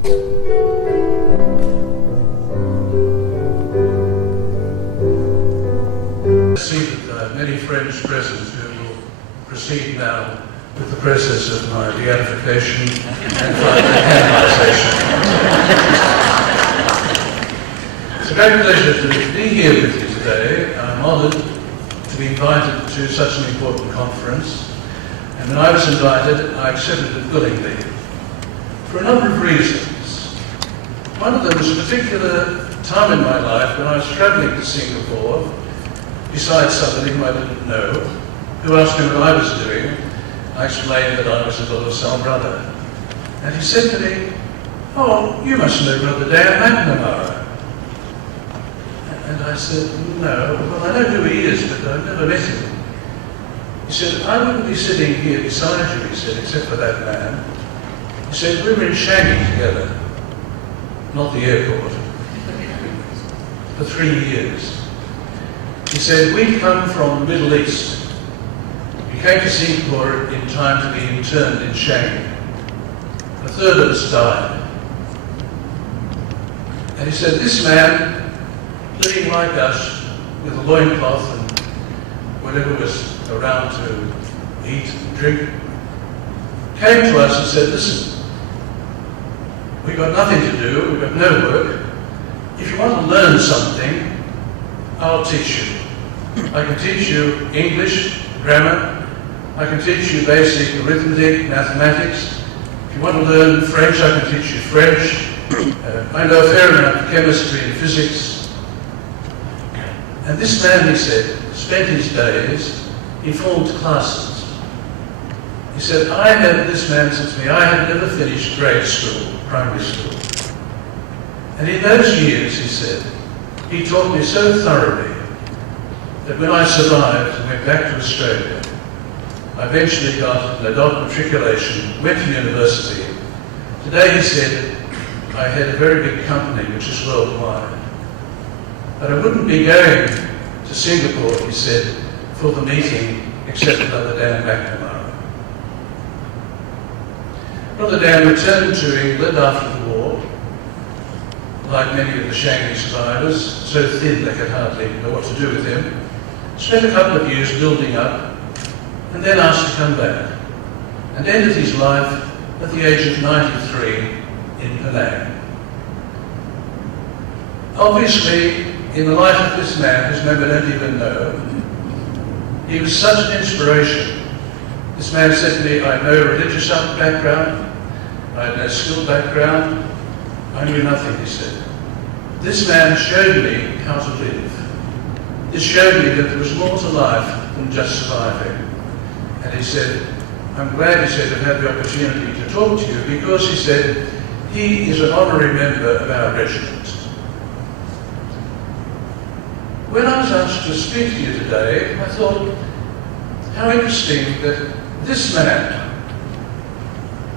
see that I have many friends present who will proceed now with the process of my beatification and finally canonization. It's a great pleasure to be here with you today. I'm honoured to be invited to such an important conference, and when I was invited, I accepted it willingly for a number of reasons. One of them was a particular time in my life when I was travelling to Singapore beside somebody whom I didn't know, who asked me what I was doing. I explained that I was a Lord brother. And he said to me, "Oh, you must know Brother Dan McNamara." And I said, "No, well, I know who he is, but I've never met him." He said, "I wouldn't be sitting here beside you," he said, "except for that man." He said, "We were in Changi together, not the airport, for 3 years. He said, we'd come from the Middle East. We came to Singapore in time to be interned in Changi. A third of us died. And he said, this man, living like us, with a loincloth and whatever was around to eat and drink, came to us and said, listen, we've got nothing to do, we've got no work. If you want to learn something, I'll teach you. I can teach you English, grammar. I can teach you basic arithmetic, mathematics. If you want to learn French, I can teach you French. I know a fair amount of chemistry and physics. And this man, he said, spent his days in formed classes. He said, this man said to me, I had never finished grade school, primary school. And in those years, he said, he taught me so thoroughly that when I survived and went back to Australia, I eventually got an adult matriculation, went to university. Today, he said, I had a very big company which is worldwide. But I wouldn't be going to Singapore, he said, for the meeting, except Brother Dan McNamara. Brother Dan returned to England after the war, like many of the Changi survivors, so thin they could hardly know what to do with him. Spent a couple of years building up, and then asked to come back, and ended his life at the age of 93 in Penang. Obviously, in the life of this man, whose name I don't even know, he was such an inspiration. This man said to me, I had no religious background, I had no school background, I knew nothing, he said. This man showed me how to live. This showed me that there was more to life than just surviving. And he said, I'm glad, he said, to have the opportunity to talk to you because, he said, he is an honorary member of our regiment. When I was asked to speak to you today, I thought, how interesting that this man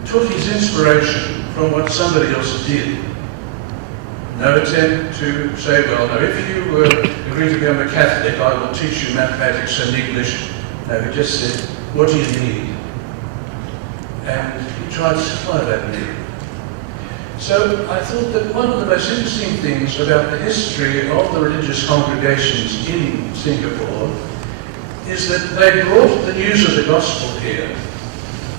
took his inspiration from what somebody else did. No attempt to say, well, no, if you agree to become a Catholic, I will teach you mathematics and English. No, he just said, what do you need? And he tried to supply that need. So I thought that one of the most interesting things about the history of the religious congregations in Singapore is that they brought the news of the gospel here,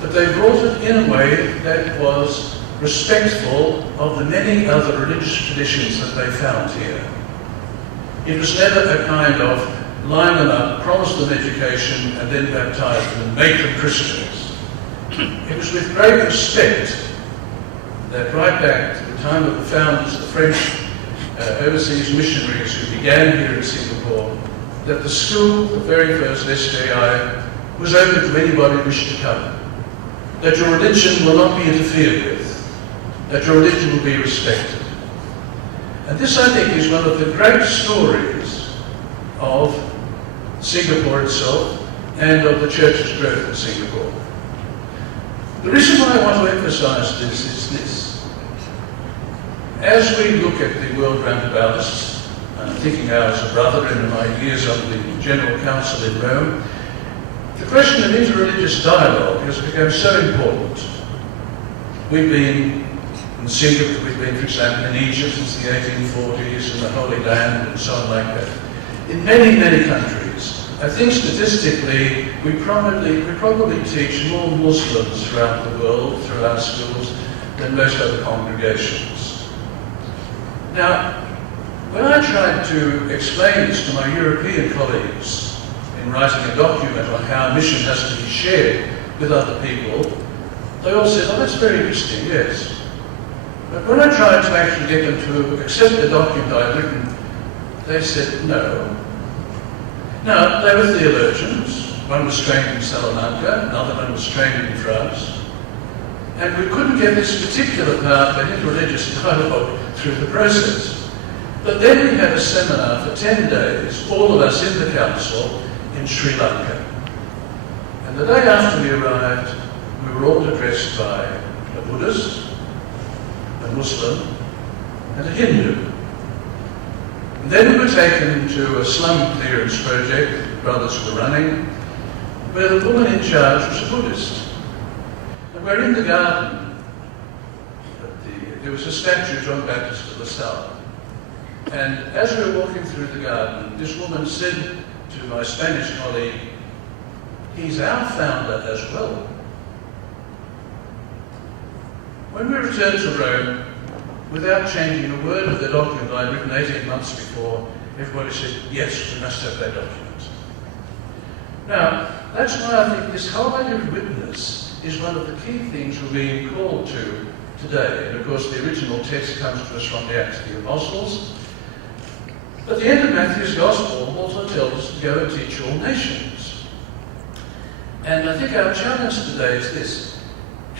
but they brought it in a way that was respectful of the many other religious traditions that they found here. It was never a kind of line them up, promise them education, and then baptize them and make them Christians. It was with great respect that right back to the time of the founders, the French overseas missionaries who began here in Singapore, that the school, the very first SJI, was open to anybody who wished to come. That your religion will not be interfered with. That your religion will be respected. And this, I think, is one of the great stories of Singapore itself and of the church's growth in Singapore. The reason why I want to emphasize this is this. As we look at the world round about us, I'm thinking now as a brother in my years on the General Council in Rome, the question of interreligious dialogue has become so important. We've been In Singapore, we've been, for example, in Egypt since the 1840s, in the Holy Land, and so on like that. In many, many countries, I think statistically, we probably teach more Muslims throughout the world, through our schools, than most other congregations. Now, when I tried to explain this to my European colleagues in writing a document on how mission has to be shared with other people, they all said, oh, that's very interesting, yes. But when I tried to actually get them to accept the document I'd written, they said no. Now, they were theologians. One was trained in Salamanca, another one was trained in France. And we couldn't get this particular part of interreligious dialogue through the process. But then we had a seminar for 10 days, all of us in the council, in Sri Lanka. And the day after we arrived, we were all addressed by a Buddhist, a Muslim, and a Hindu. And then we were taken into a slum clearance project that brothers were running, where the woman in charge was a Buddhist. And we're in the garden. There was a statue of John Baptist of La Salle. And as we were walking through the garden, this woman said to my Spanish colleague, he's our founder as well. When we returned to Rome, without changing a word of the document I'd written 18 months before, everybody said, yes, we must have that document. Now, that's why I think this whole idea of witness is one of the key things we're being called to today. And of course, the original text comes to us from the Acts of the Apostles. But the end of Matthew's Gospel also tells us to go and teach all nations. And I think our challenge today is this.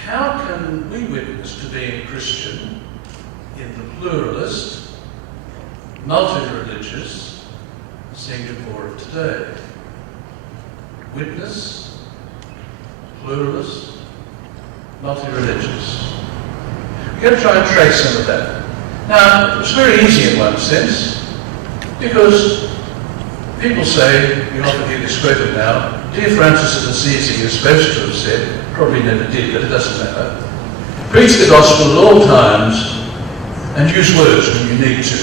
How can we witness to being Christian in the pluralist, multi-religious Singapore of today? Witness, pluralist, multi-religious. We're going to try and trace some of that. Now, it's very easy in one sense, because people say, you often hear this quoted now, dear Francis of Assisi is supposed to have said, probably never did, but it doesn't matter, preach the gospel at all times and use words when you need to.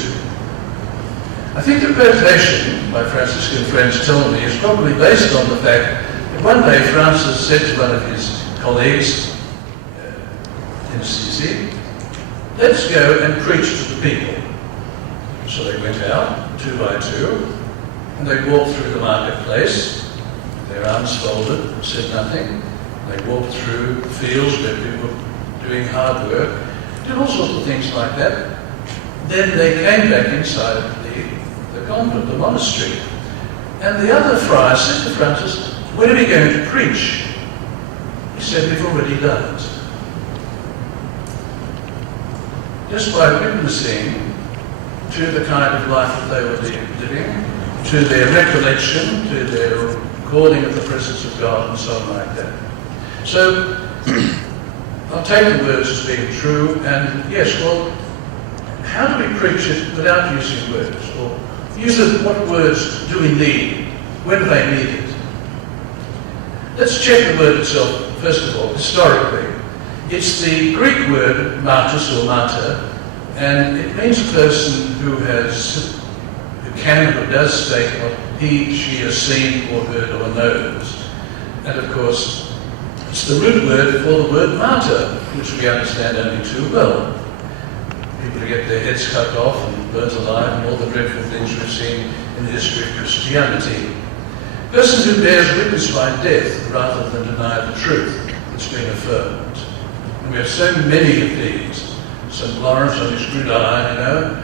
I think the quotation my Franciscan friends tell me is probably based on the fact that one day Francis said to one of his colleagues in Assisi, let's go and preach to the people. So they went out, 2 by 2, and they walked through the marketplace, their arms folded, said nothing. They walked through fields where people were doing hard work, did all sorts of things like that. Then they came back inside the convent, the monastery. And the other friar said to Francis, when are we going to preach? He said, we've already done it. Just by witnessing to the kind of life that they were living, to their recollection, to their recording of the presence of God, and so on like that. So, I'll take the words as being true, and yes, well, how do we preach it without using words? Or what words do we need? When do they need it? Let's check the word itself, first of all, historically. It's the Greek word martus or martyr, and it means a person who can or does state what he, she has seen or heard or knows. And of course, it's the root word for the word martyr, which we understand only too well. People who get their heads cut off and burnt alive and all the dreadful things we've seen in the history of Christianity. A person who bears witness by death rather than deny the truth that's been affirmed. And we have so many of these. St. Lawrence on his gridiron,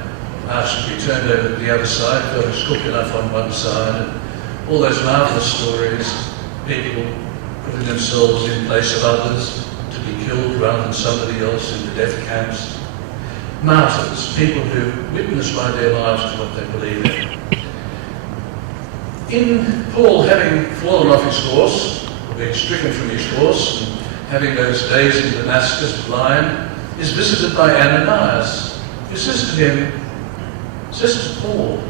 asked to be turned over to the other side, felt his cook enough on one side, and all those marvellous stories, people putting themselves in place of others to be killed rather than somebody else in the death camps. Martyrs, people who witness by their lives to what they believe in. In Paul having fallen off his horse, or being stricken from his horse, and having those days in Damascus blind, is visited by Ananias, who says to him, says to Paul,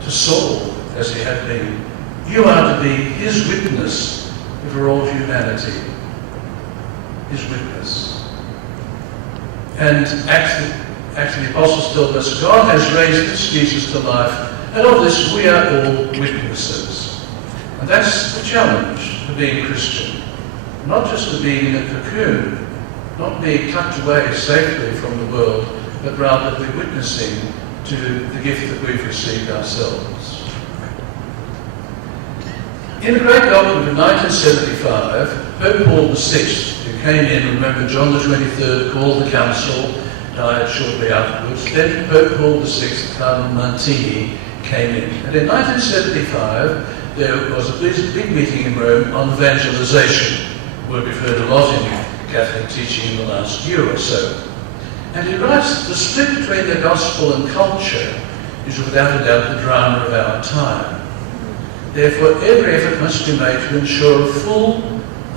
to Saul, as he had been, you are to be his witness over all humanity. His witness. And Acts of the Apostles tells us God has raised this Jesus to life, and of this we are all witnesses. And that's the challenge to being Christian. Not just to being in a cocoon, not being tucked away safely from the world, but rather to be witnessing to the gift that we've received ourselves. In a great document of 1975, Pope Paul VI, who came in, remember John the 23rd called the council, died shortly afterwards, then Pope Paul VI, Cardinal Mantini, came in. And in 1975, there was a big meeting in Rome on evangelization, where we've heard a lot in Catholic teaching in the last year or so. And he writes, the split between the gospel and culture is without a doubt the drama of our time. Therefore, every effort must be made to ensure a full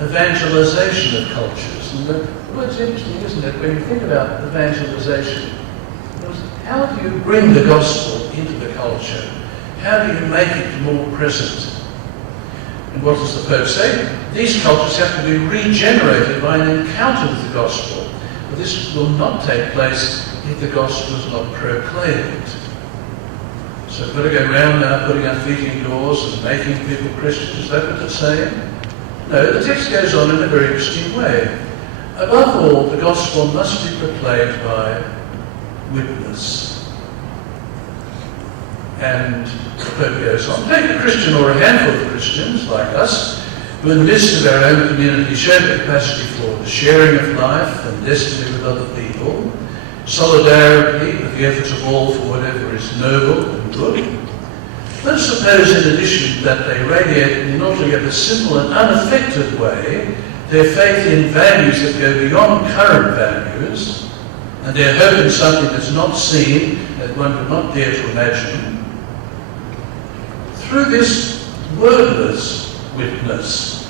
evangelization of cultures. And the word's interesting, isn't it, when you think about evangelization? How do you bring the gospel into the culture? How do you make it more present? And what does the Pope say? These cultures have to be regenerated by an encounter with the gospel. But this will not take place if the gospel is not proclaimed. So we've got to go around now putting our feet indoors and making people Christians. Is that what it's saying? No, the text goes on in a very interesting way. Above all, the gospel must be proclaimed by witness. And the Pope goes on, take a Christian or a handful of Christians like us, who in the midst of our own community show the capacity for the sharing of life and destiny with other people, solidarity with the efforts of all for whatever is noble and good. Let's suppose in addition that they radiate in an altogether simple and unaffected way their faith in values that go beyond current values, and their hope in something that's not seen, that one could not dare to imagine. Through this wordless witness,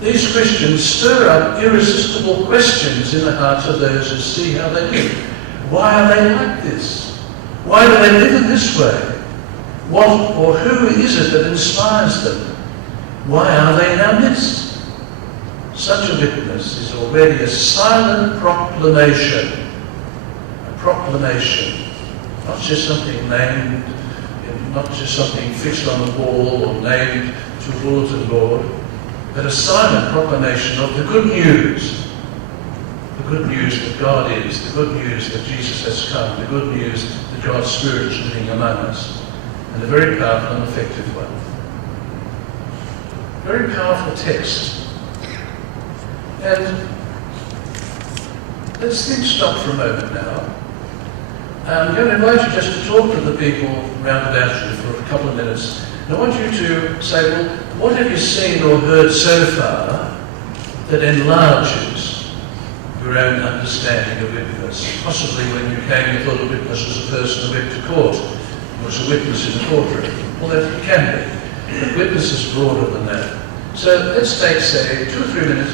these Christians stir up irresistible questions in the hearts of those who see how they live. Why are they like this? Why do they live in this way? What or who is it that inspires them? Why are they in our midst? Such a witness is already a silent proclamation. A proclamation. Not just something named, not just something fixed on the wall or named to a bulletin board, but a silent proclamation of the good news. The good news that God is, the good news that Jesus has come, the good news that God's Spirit is living among us. And a very powerful and effective one. Very powerful text. And let's stop for a moment now. I'm going to invite you just to talk to the people round about you for a couple of minutes. And I want you to say, well, what have you seen or heard so far that enlarges your own understanding of witness? Possibly when you came, you thought a witness was a person who went to court, was a witness in a courtroom. Well, that can be. But witness is broader than that. So let's take, say, 2 or 3 minutes,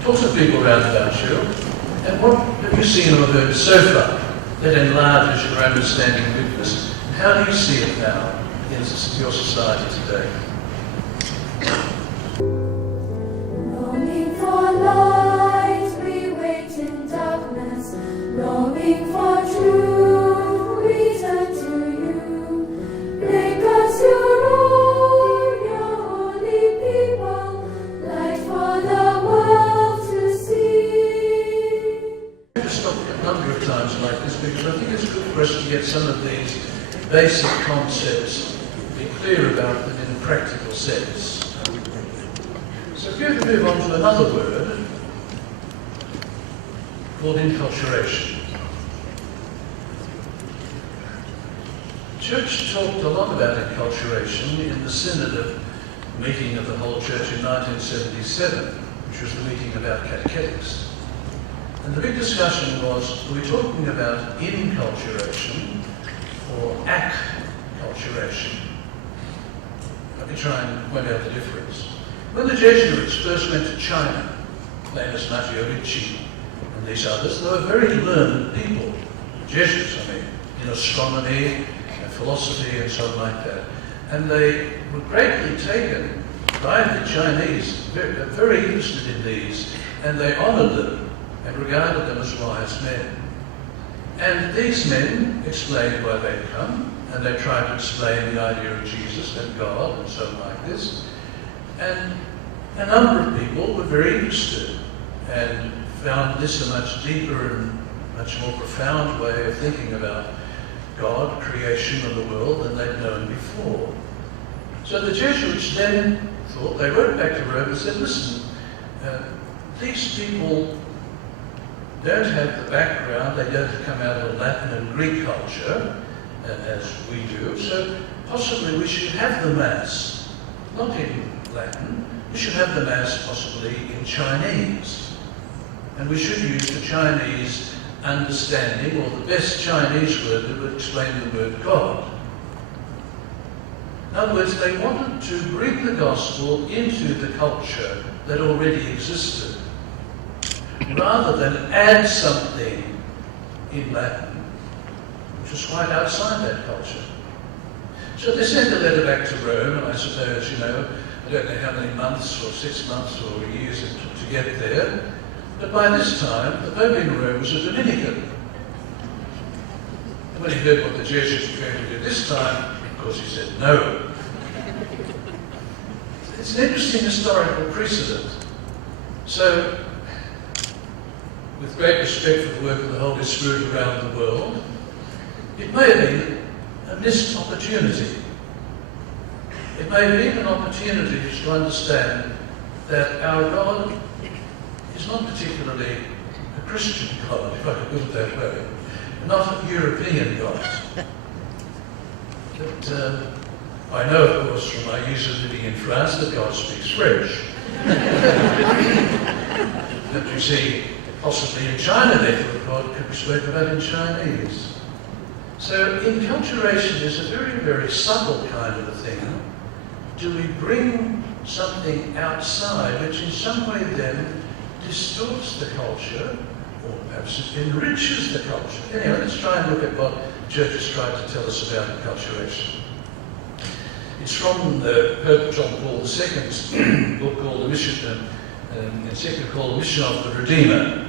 talk to people around about you, and what have you seen or heard so far that enlarges your understanding of witness? How do you see it now in your society today? Longing for light, we wait in darkness. Longing for truth, return to you. Make us your own, your holy people, light for the world to see. I've just stopped a number of times like this because I think it's good for us to get some of these basic concepts, be clear about them in a practical sense. So if you were to move on to another word called enculturation. The Church talked a lot about enculturation in the Synod of Meeting of the Whole Church in 1977, which was the meeting about catechetics. And the big discussion was, are we talking about inculturation or acculturation? Let me try and point out the difference. When the Jesuits first went to China, famous Matteo Ricci and these others, they were very learned people. Jesuits, I mean, in astronomy and philosophy and so on like that. And they were greatly taken the Chinese, very interested in these, and they honoured them and regarded them as wise men. And these men explained why they'd come, and they tried to explain the idea of Jesus and God and so on like this. And a number of people were very interested and found this a much deeper and much more profound way of thinking about God, creation of the world than they'd known before. So the Jesuits then thought, they wrote back to Rome and said, listen, these people don't have the background, they don't come out of Latin and Greek culture, as we do, so possibly we should have the Mass, not in Latin, we should have the Mass possibly in Chinese. And we should use the Chinese understanding, or the best Chinese word that would explain the word God. In other words, they wanted to bring the gospel into the culture that already existed, rather than add something in Latin, which was quite outside that culture. So they sent a letter back to Rome, and I suppose, I don't know how many months or 6 months or years it took to get there, but by this time, the Pope in Rome was a Dominican. And when he heard what the Jesuits were going to do this time, of course he said no. It's an interesting historical precedent. So, with great respect for the work of the Holy Spirit around the world, it may have been a missed opportunity. It may have been an opportunity to understand that our God is not particularly a Christian God, if I could put it that way, not a European God. But I know, of course, from my years of living in France, that God speaks French. But you see, possibly in China, therefore, God could be spoken about in Chinese. So, enculturation is a very, very subtle kind of a thing. Do we bring something outside which in some way then distorts the culture, or perhaps it enriches the culture? Anyway, let's try and look at what the Church has tried to tell us about enculturation. It's from Pope John Paul II's book called encyclical called Mission of the Redeemer.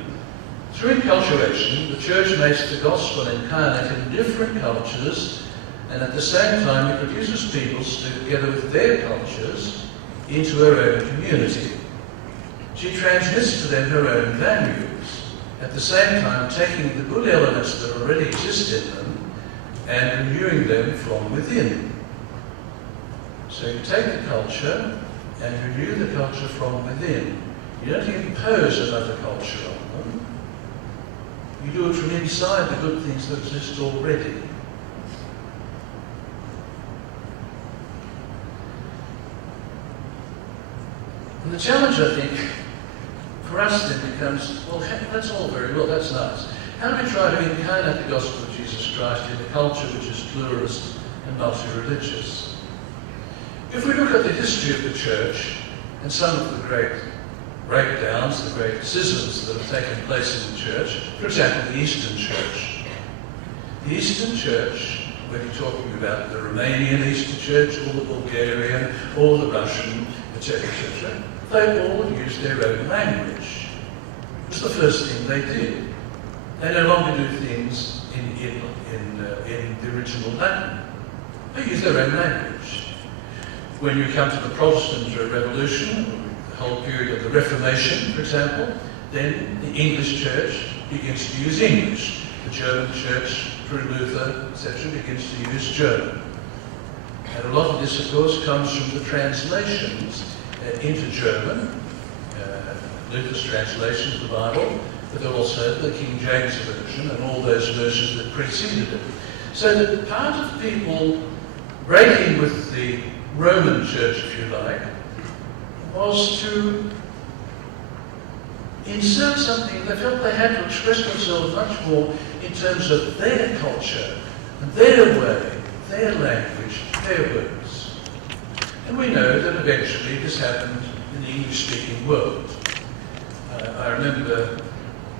Through enculturation, the Church makes the gospel incarnate in different cultures, and at the same time it produces peoples together with their cultures into her own community. She transmits to them her own values, at the same time taking the good elements that already exist in them and renewing them from within. So you take the culture and renew the culture from within. You don't impose another culture on them. You do it from inside the good things that exist already. And the challenge, I think, for us then becomes, well, that's all very well, that's nice. How do we try to incarnate the gospel of Jesus Christ in a culture which is pluralist and multi-religious? If we look at the history of the Church and some of the great breakdowns, the great schisms that have taken place in the Church, for example, the Eastern Church. The Eastern Church, whether you're talking about the Romanian Eastern Church, or the Bulgarian, or the Russian, etc., etc., they all used their own language. It was the first thing they did. They no longer do things in the original Latin. They use their own language. When you come to the Protestant Revolution, the whole period of the Reformation, for example, then the English Church begins to use English. The German Church, through Luther, etc., begins to use German. And a lot of this, of course, comes from the translations into German, Luther's translation of the Bible, but also the King James Version and all those versions that preceded it. So that part of people breaking with the Roman Church, if you like, was to insert something. They felt they had to express themselves much more in terms of their culture, and their way, their language, their words. And we know that eventually this happened in the English-speaking world. I remember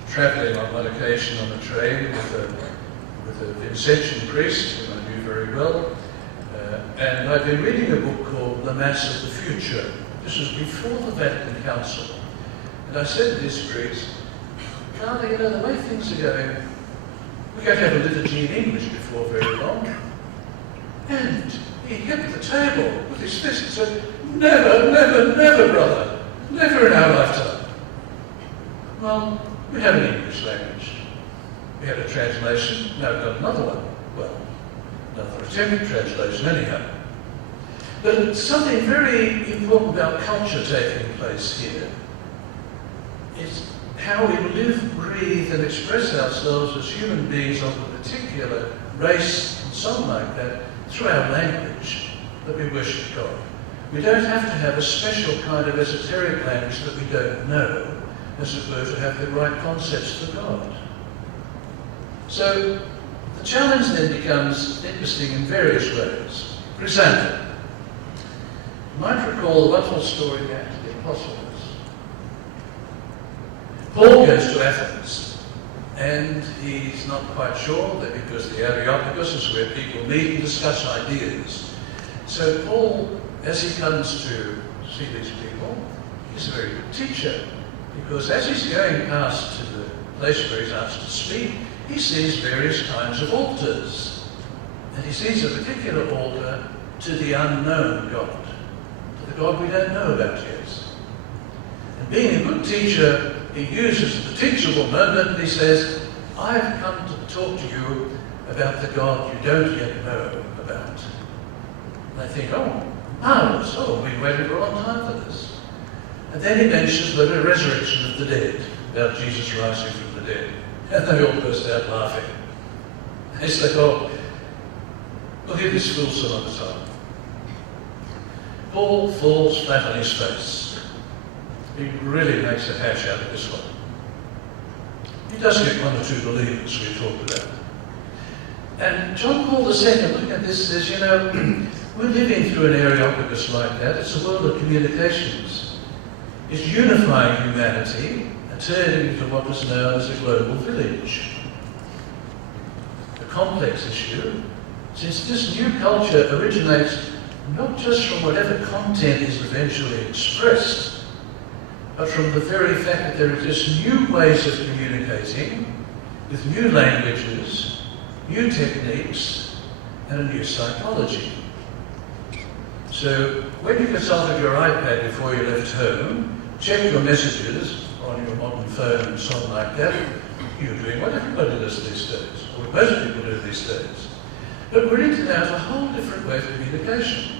travelling on one occasion on a train with a Vincentian priest, whom I knew very well, and I've been reading a book called The Mass of the Future. This was before the Vatican Council. And I said to this priest, Father, you know, the way things are going, we're going to have a liturgy in English before very long. And he hit the table with his fist and said, never, never, never, brother. Never in our lifetime. Well, we have an English language. We had a translation. Now we've got another one. Well, another attempted translation anyhow. But something very important about culture taking place here is how we live, breathe, and express ourselves as human beings of a particular race and so on like that through our language that we worship God. We don't have to have a special kind of esoteric language that we don't know, as it were, to have the right concepts for God. So the challenge then becomes interesting in various ways. For example, you might recall the wonderful story back to the Apostles. Paul goes to Athens, and he's not quite sure that because the Areopagus is where people meet and discuss ideas. So Paul, as he comes to see these people, he's a very good teacher, because as he's going past to the place where he's asked to speak, he sees various kinds of altars. And he sees a particular altar to the unknown God, to the God we don't know about yet. And being a good teacher, he uses the teachable moment and he says, I've come to talk to you about the God you don't yet know about. And I think, oh, marvelous, oh, we've waited for a long time for this. And then he mentions the resurrection of the dead, about Jesus rising from the dead. And they all burst out laughing. They say, oh, we'll give this fool some other time. Paul falls flat on his face. He really makes a hash out of this one. He does get one or two believers we talked about. And John Paul II, looking at this, says, you know, we're living through an Areopagus like that. It's a world of communications. It's unifying humanity and turning into what was known as a global village. A complex issue, since this new culture originates not just from whatever content is eventually expressed, but from the very fact that there are just new ways of communicating, with new languages, new techniques, and a new psychology. So when you consulted your iPad before you left home, check your messages on your modern phone and so on like that, you're doing what everybody does these days, or most people do these days. But we're into now a whole different way of communication.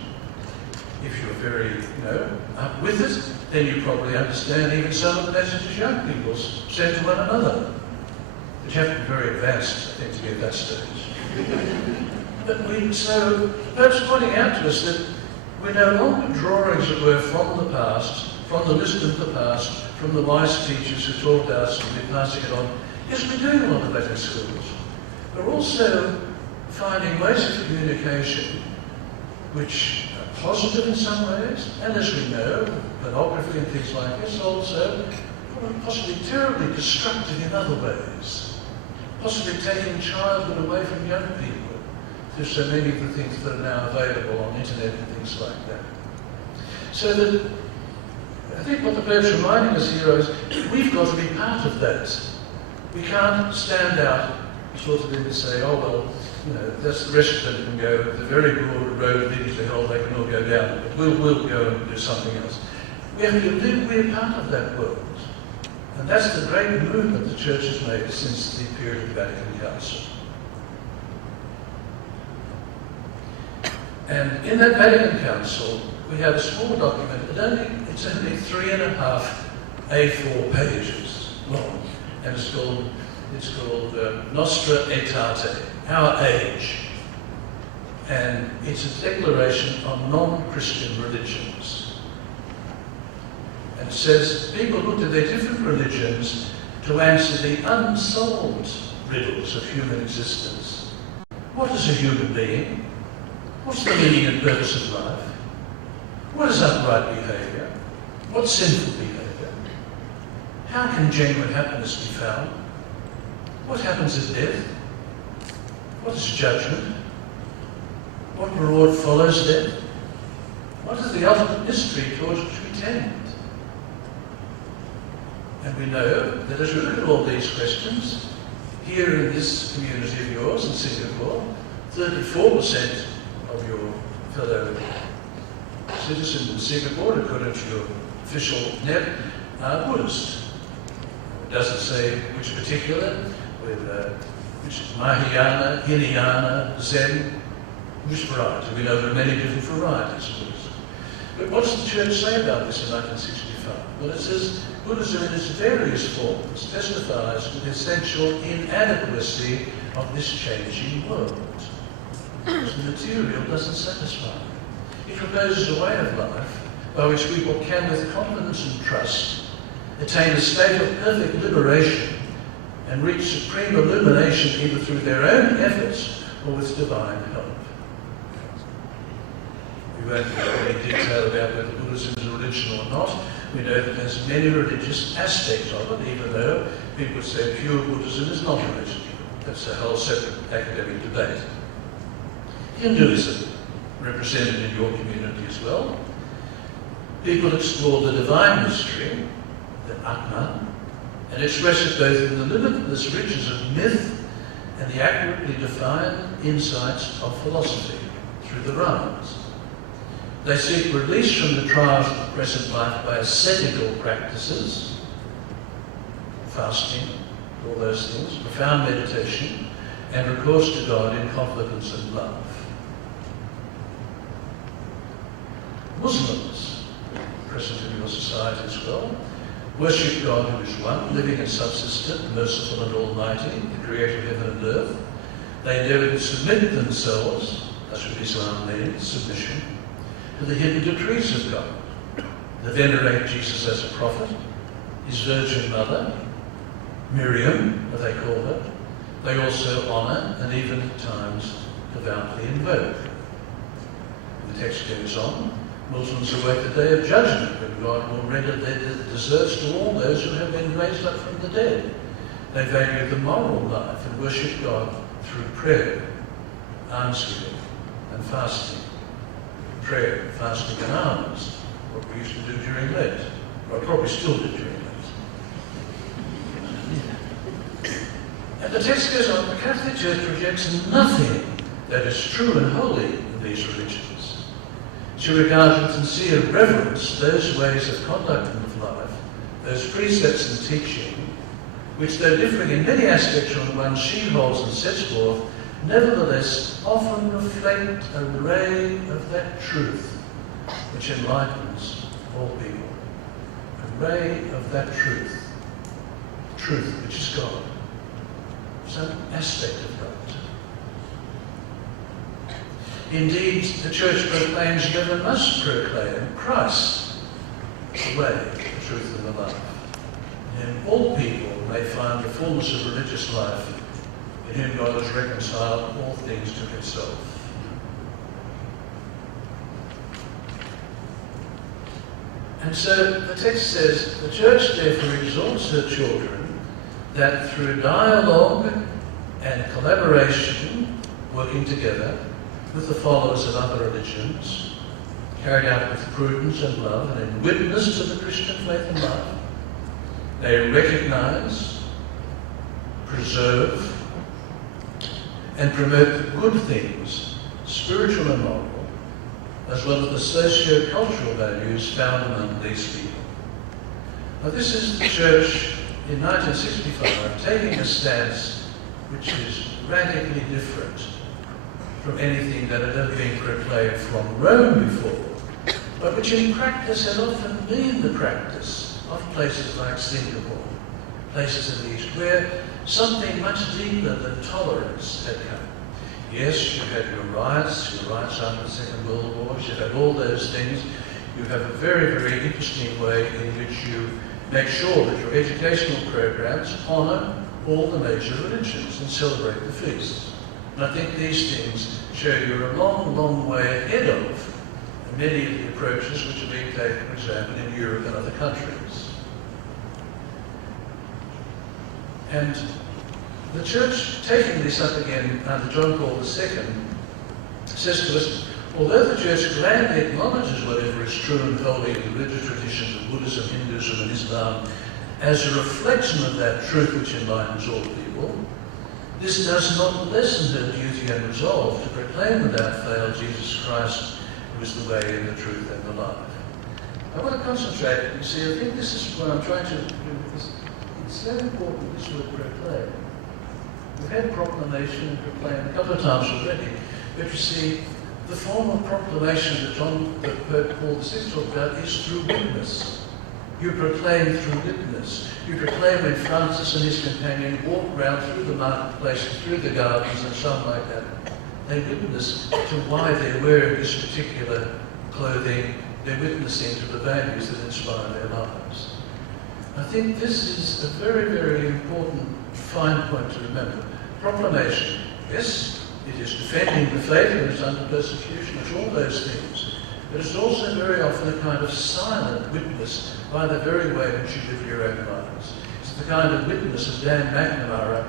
If you're very, up with it, then you probably understand even some of the messages young people send to one another. But you have to be very advanced, I think, to be at that stage. But so perhaps pointing out to us that we're no longer drawing, as it were, from the past, from the wisdom of the past, from the wise teachers who taught us and we're passing it on. Yes, we're doing a lot of that in schools. We're also finding ways of communication which are positive in some ways, and as we know, pornography and things like this also possibly terribly destructive in other ways, possibly taking childhood away from young people through so many of the things that are now available on the internet and things like that. So that I think what the Pope's reminding us here is we've got to be part of that. We can't stand out sort of and say, oh well, that's the rest of them can go, the very broad road leading to hell, they can all go down, but we'll go and do something else. We have to live, we're part of that world. And that's the great movement the Church has made since the period of the Vatican Council. And in that Vatican Council, we have a small document, it's only 3.5 A4 pages long, and it's called Nostra Aetate, Our Age. And it's a declaration on non-Christian religions. And it says, people looked at their different religions to answer the unsolved riddles of human existence. What is a human being? What's the meaning and purpose of life? What is upright behaviour? What's sinful behaviour? How can genuine happiness be found? What happens at death? What is judgment? What reward follows death? What is the ultimate mystery towards which we pretend? And we know that as we look at all these questions, here in this community of yours in Singapore, 34% of your fellow citizens in Singapore, according to your official net, are Buddhist. It doesn't say which particular, whether which Mahayana, Hinayana, Zen, which variety. We know there are many different varieties of Buddhism. But what does the Church say about this in 1965? Well, it says Buddhism in its various forms testifies to the essential inadequacy of this changing world. Because the material doesn't satisfy. It proposes a way of life by which people can, with confidence and trust, attain a state of perfect liberation and reach supreme illumination either through their own efforts or with divine help. We won't go into any detail about whether Buddhism is a religion or not. We know that there's many religious aspects of it, even though people would say pure Buddhism is not a religion. That's a whole separate academic debate. Hinduism, represented in your community as well. People explore the divine mystery, the Atman, and express it both in the limitless riches of myth and the accurately defined insights of philosophy through the Ramas. They seek release from the trials of the present life by ascetical practices, fasting, all those things, profound meditation, and recourse to God in confidence and love. Muslims, present in your society as well, worship God who is one, living and subsistent, merciful and almighty, the creator of heaven and earth. They endeavour to submit themselves, that's what Islam means, submission, to the hidden decrees of God. They venerate Jesus as a prophet, his virgin mother, Miriam, as they call her. They also honour and even at times devoutly invoke. The text goes on. Muslims await the day of judgment when God will render their deserts to all those who have been raised up from the dead. They value the moral life and worship God through prayer, almsgiving and fasting. Prayer, fasting and alms, what we used to do during Lent, or probably still do during Lent. And the text goes on, the Catholic Church rejects nothing that is true and holy in these religions. She regards with sincere reverence those ways of conduct of life, those precepts and teaching, which though differing in many aspects from the ones she holds and sets forth, nevertheless often reflect a ray of that truth which enlightens all people. A ray of that truth which is God, some aspect of God. Indeed, the Church proclaims you never must proclaim Christ, the way, the truth, and the life. And all people may find the fullness of religious life in whom God has reconciled all things to himself. And so the text says, the Church therefore exhorts her children that through dialogue and collaboration, working together with the followers of other religions, carried out with prudence and love and in witness to the Christian faith and life, they recognize, preserve, and promote the good things, spiritual and moral, as well as the socio-cultural values found among these people. Now this is the Church in 1965 taking a stance which is radically different from anything that had ever been proclaimed from Rome before, but which in practice had often been the practice of places like Singapore, places in the East, where something much deeper than tolerance had come. Yes, you had your rights after the Second World War, you had all those things. You have a very, very interesting way in which you make sure that your educational programs honour all the major religions and celebrate the feasts. And I think these things show you're a long, long way ahead of many of the approaches which are being taken, for example, in Europe and other countries. And the Church, taking this up again under John Paul II, says to us, Although the Church gladly acknowledges whatever is true and holy in the religious traditions of Buddhism, Hinduism and Islam as a reflection of that truth which enlightens all people, this does not lessen her duty and resolve to proclaim without fail Jesus Christ, who is the way and the truth and the life. I want to concentrate, you see, I think this is what I'm trying to do. It's so important, this word proclaim. We've had proclamation and proclaim a couple of times already, but you see, the form of proclamation that Pope Paul VI talked about is through witness. You proclaim through witness. You proclaim when Francis and his companion walk round through the marketplace, through the gardens and so on like that. They witness to why they're wearing this particular clothing. They're witnessing to the values that inspire their lives. I think this is a very, very important fine point to remember. Proclamation, yes, it is defending the faith when it's under persecution, it's all those things. But it's also very often a kind of silent witness by the very way in which you live your own lives. It's the kind of witness of Dan McNamara,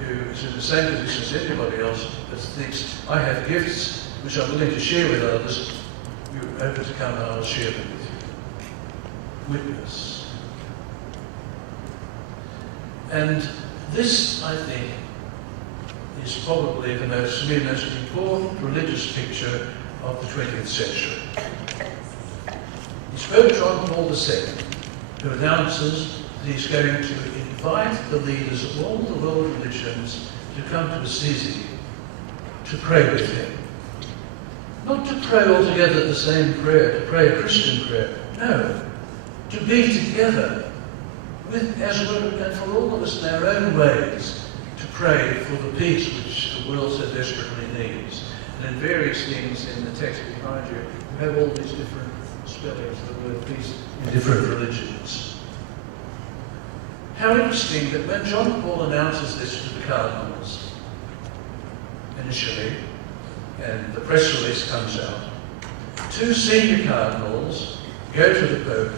who is in the same position as anybody else, that thinks, I have gifts which I'm willing to share with others. You're open to come and I'll share them with you. Witness. And this, I think, is probably the most important religious picture of the 20th century. It's Pope John Paul II who announces that he's going to invite the leaders of all the world religions to come to Assisi to pray with him. Not to pray all together the same prayer, to pray a Christian prayer. No, to be together with, as well, and for all of us in our own ways, to pray for the peace which the world so desperately needs. And in various things in the text behind you, you have all these different spellings of the word peace in different religions. How interesting that when John Paul announces this to the cardinals, initially, and the press release comes out, two senior cardinals go to the Pope,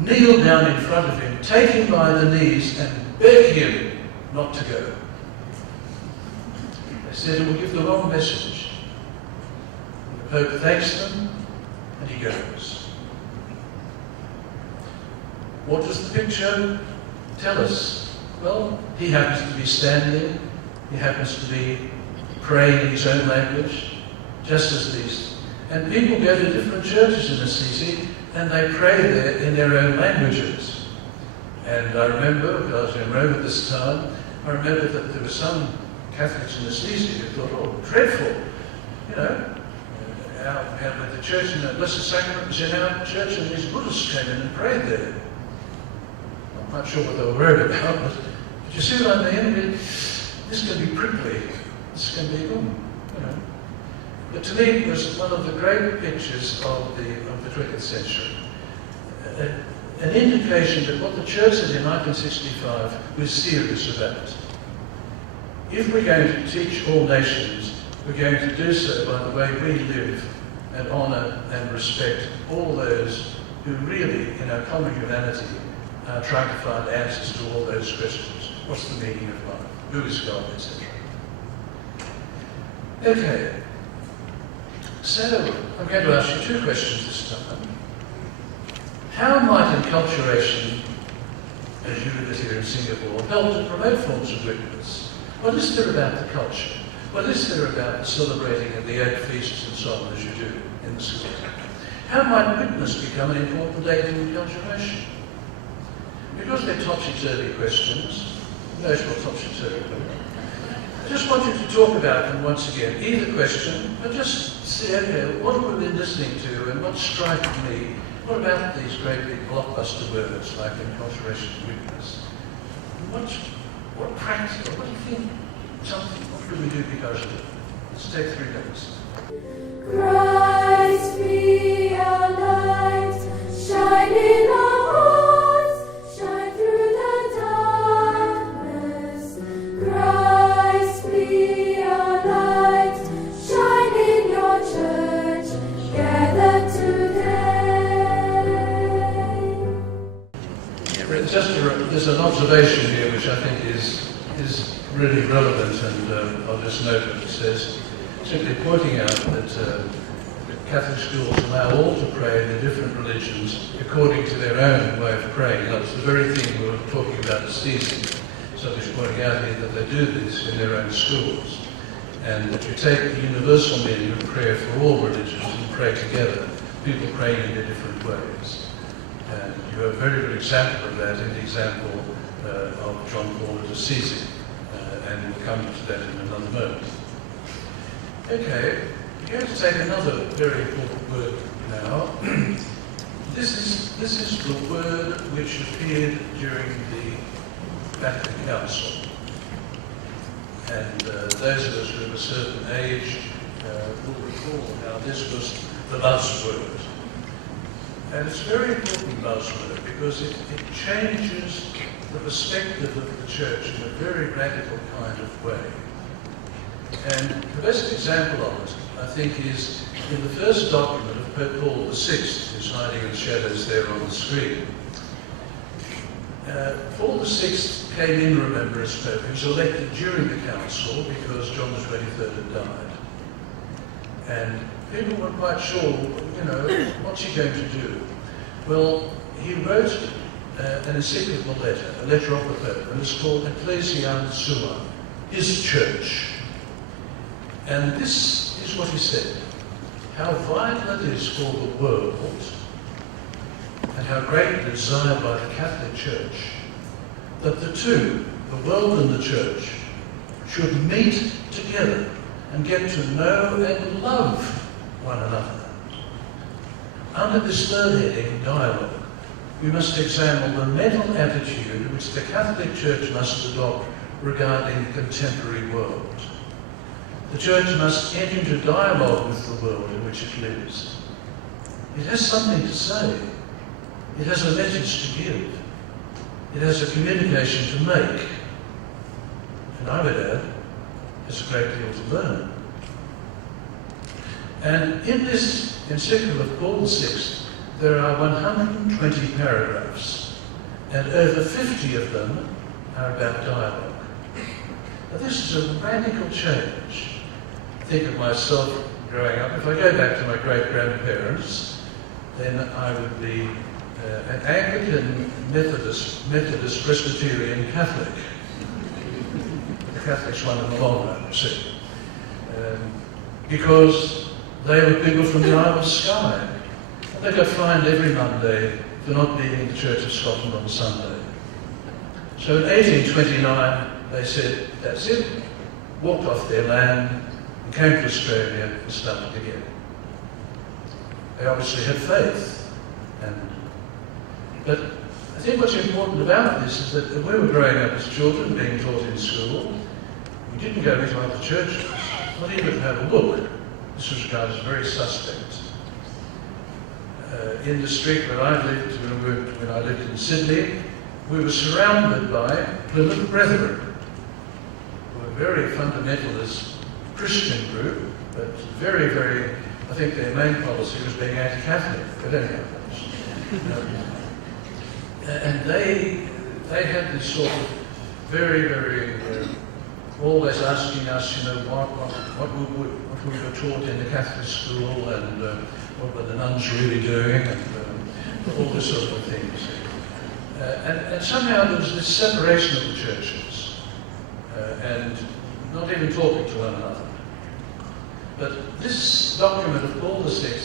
kneel down in front of him, take him by the knees and beg him not to go. They said it will give the wrong message. And the Pope thanks them and he goes. What does the picture tell us? Well, he happens to be standing, he happens to be praying in his own language, just as these. And people go to different churches in Assisi and they pray there in their own languages. And I remember, because I was in Rome at this time, I remember that there were some Catholics in Assisi who thought, oh, dreadful, you know, how the church and the Blessed Sacrament was in our church and these Buddhists came in and prayed there. I'm not sure what they were worried about, but you see what I mean? This can be prickly, this can be, you know. But to me it was one of the great pictures of the 20th century. An indication that what the Church said in 1965 was serious about. If we're going to teach all nations, we're going to do so by the way we live and honour and respect all those who really, in our common humanity, are trying to find answers to all those questions. What's the meaning of life? Who is God, etc. Okay. So, I'm going to ask you two questions this time. How might enculturation, as you live it here in Singapore, help to promote forms of witness? What is there about the culture? What is there about the celebrating of the 8 feasts and so on as you do in the schools? How might witness become an important aid in enculturation? Because they're topsy-turvy questions, knows what topsy-turvy are. I just want you to talk about them once again, either question, but just say, okay, what have we been listening to and what's striking me? What about these great big blockbuster words like enculturation and witness? What practical, what do you think? What do we do because of it? Let's take 3 minutes. Christ be our light, shine in our hearts, shine through the darkness. Christ be our light, shine in your church, gathered today. There's an observation here which I think is really relevant, and I'll just note what it says. simply pointing out that Catholic schools allow all to pray in their different religions according to their own way of praying. That's the very thing we were talking about this evening. So he's pointing out here that they do this in their own schools. And if you take the universal meaning of prayer for all religions and pray together, people praying in their different ways. And you have a very good example of that in the example of John Paul of Assisi. And we'll come to that in another moment. Okay, we're going to take another very important word now. This is the word which appeared during the Vatican Council. And those of us who have a certain age will recall how this was the buzzword. And it's a very important buzzword because it changes the perspective of the Church in a very radical kind of way. And the best example of it, I think, is in the first document of Pope Paul VI, who's hiding in the shadows there on the screen. Paul VI came in, remember, as Pope. He was elected during the Council because John the 23rd had died. And people weren't quite sure, what's he going to do? Well, he wrote an encyclical letter, a letter of the Pope, and it's called Ecclesiam Sua, his church. And this is what he said: how vital it is for the world and how greatly desired by the Catholic Church that the two, the world and the Church, should meet together and get to know and love one another. Under this third heading, dialogue, we must examine the mental attitude which the Catholic Church must adopt regarding the contemporary world. The Church must enter into dialogue with the world in which it lives. It has something to say. It has a message to give. It has a communication to make. And I would add, has a great deal to learn. And in this encyclical of Paul VI, there are 120 paragraphs, and over 50 of them are about dialogue. Now, this is a radical change. Think of myself growing up. If I go back to my great-grandparents, then I would be an Anglican, Methodist, Presbyterian Catholic. The Catholics won in the long run, you see. Because they were people from the Isle of Skye. And they got fined every Monday for not being in the Church of Scotland on Sunday. So in 1829, they said, that's it, walked off their land, and came to Australia and started again. They obviously had faith. But I think what's important about this is that when we were growing up as children, being taught in school, we didn't go into other churches, not even have a look. This was regarded as very suspect. In the street where I lived, when I lived in Sydney, we were surrounded by Plymouth Brethren, who were a very fundamentalist Christian group, but very, very, I think their main policy was being anti-Catholic, but anyhow. And they had this sort of very, very, always asking us, what we were taught in the Catholic school and what were the nuns really doing and all this sort of things. And somehow there was this separation of the churches and not even talking to one another. But this document of Paul VI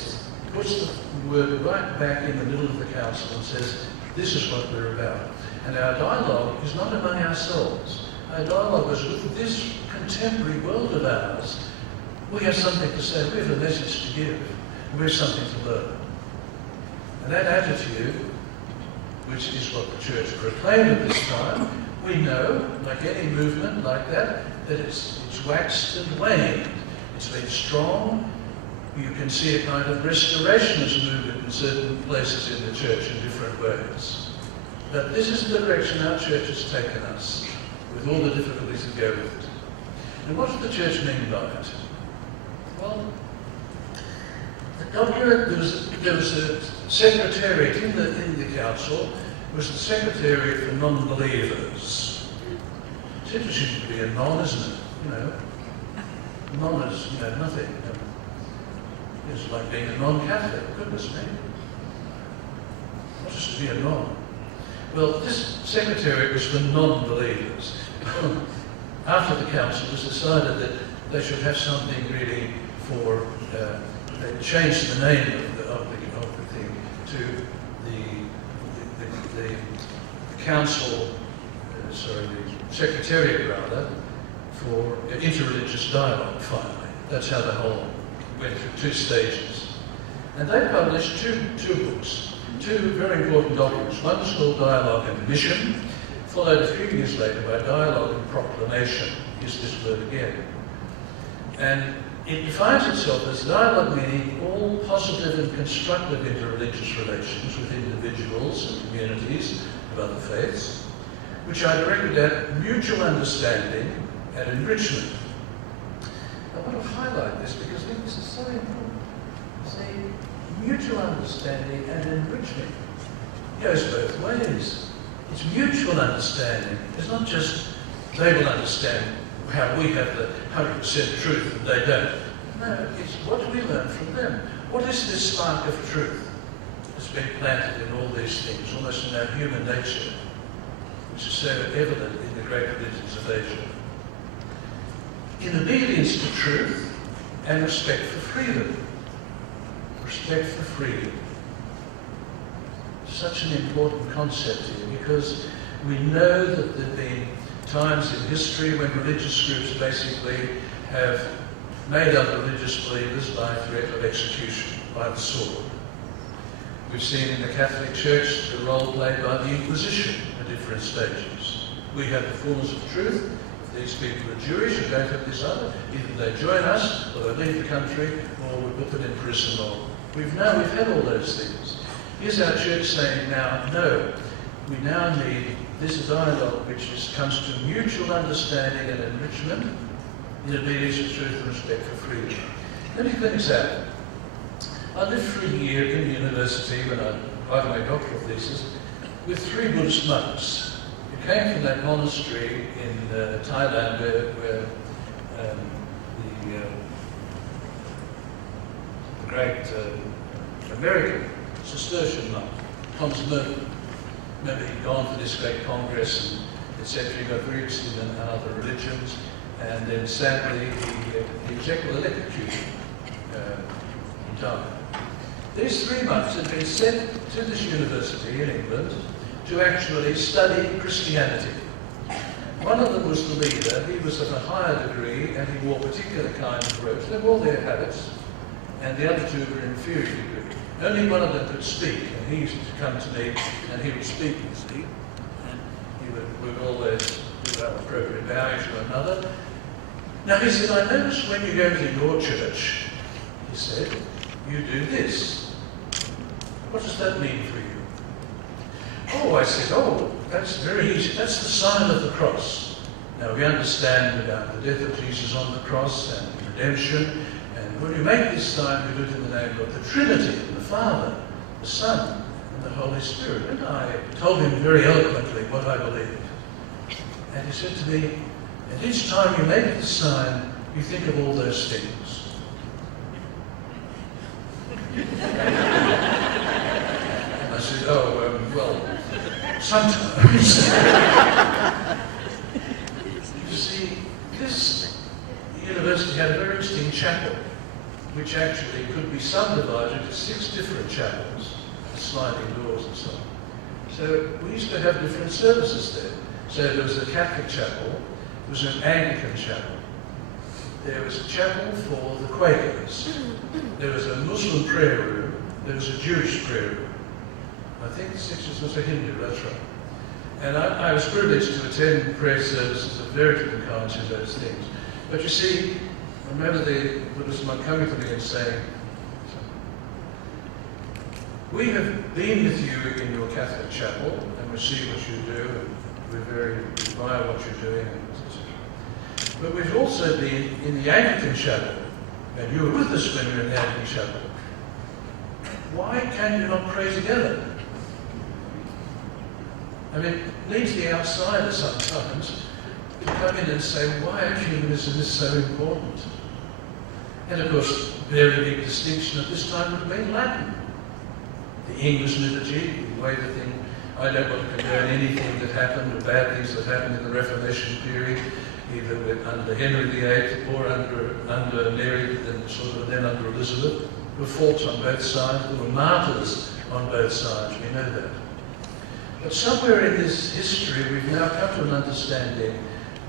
puts the word right back in the middle of the council and says, this is what we're about. And our dialogue is not among ourselves. Our dialogue is with this contemporary world of ours. We have something to say, we have a message to give, we have something to learn. And that attitude, which is what the Church proclaimed at this time, we know, like any movement like that it's waxed and waned. It's been strong. You can see a kind of restorationist movement in certain places in the Church in different ways. But this is the direction our Church has taken us, with all the difficulties that go with it. And what did the Church mean by it? Well, the document, there was a secretariat in the council. It was the secretariat for non-believers. It's interesting to be a non, isn't it? non is, nothing. It's like being a non-Catholic. Goodness me. What is to be a non? Well, this secretariat was for non-believers. After the council, it was decided that they should have something really for, they changed the name of the thing to the council, the secretariat rather, for interreligious dialogue finally. That's how the whole went through 2 stages. And they published two books, 2 very important documents. One was called Dialogue and Mission, followed a few years later by Dialogue and Proclamation. Use this word again. And it defines itself as dialogue, meaning all positive and constructive interreligious relations with individuals and communities of other faiths, which are directed at mutual understanding and enrichment. I want to highlight this because I think this is so important. See, mutual understanding and enrichment goes both ways. It's mutual understanding. It's not just they will understand how we have the 100% truth and they don't. No, it's what do we learn from them? What is this spark of truth that's been planted in all these things, almost in our human nature, which is so evident in the great religions of Asia? In obedience to truth and respect for freedom. Respect for freedom. Such an important concept here, because we know that there have been times in history when religious groups basically have made other religious believers by threat of execution by the sword. We've seen in the Catholic Church the role played by the Inquisition at different stages. We have the fullness of truth. If these people are Jewish and don't have this other, either they join us or they leave the country or we put them in prison. Or we've had all those things. Here's our church saying now, no, we now need this dialogue which comes to mutual understanding and enrichment in obedience to truth and respect for freedom. Let me give an example. I lived for a year in university when I wrote my doctoral thesis with 3 Buddhist monks who came from that monastery in Thailand where the great American Cistercian monk, Thomas Merton. Remember, he'd gone for this great congress and etc. He got very interested in other religions, and then sadly he was electrocuted in Thailand. These 3 monks had been sent to this university in England to actually study Christianity. One of them was the leader. He was of a higher degree and he wore particular kind of robes. They wore their habits, and the other 2 were inferior degree. Only one of them could speak, and he used to come to me and he would speak, you see. And he would always do that appropriate bowing to another. Now he said, I noticed when you go to your church, he said, you do this. What does that mean for you? Oh, I said, that's very easy. That's the sign of the cross. Now we understand about the death of Jesus on the cross and redemption. And when we make this sign, we do it in the name of the Trinity, the Father, the Son, and the Holy Spirit. And I told him very eloquently what I believed. And he said to me, and each time you make the sign, you think of all those things. And I said, well, sometimes. You see, this university had a very interesting chapel, which actually could be subdivided into 6 different chapels, sliding doors and so on. So we used to have different services there. So there was a Catholic chapel, there was an Anglican chapel, there was a chapel for the Quakers, there was a Muslim prayer room, there was a Jewish prayer room. I think the 6th was a Hindu, that's right. And I was privileged to attend prayer services of very different kinds of those things. But you see, I remember the Buddhist monk coming to me and saying, we have been with you in your Catholic chapel and we see what you do and we admire what you're doing, etc. But we've also been in the Anglican chapel, and you were with us when we were in the Anglican chapel. Why can you not pray together? I mean, it needs the outsider sometimes to come in and say, why ecumenism is so important. And of course, very big distinction at this time would have been Latin. The English liturgy, the way the thing, I don't want to condone anything that happened, or bad things that happened in the Reformation period, either under Henry VIII or under Mary, and then under Elizabeth. There were faults on both sides, there were martyrs on both sides, we know that. But somewhere in this history we've now come to an understanding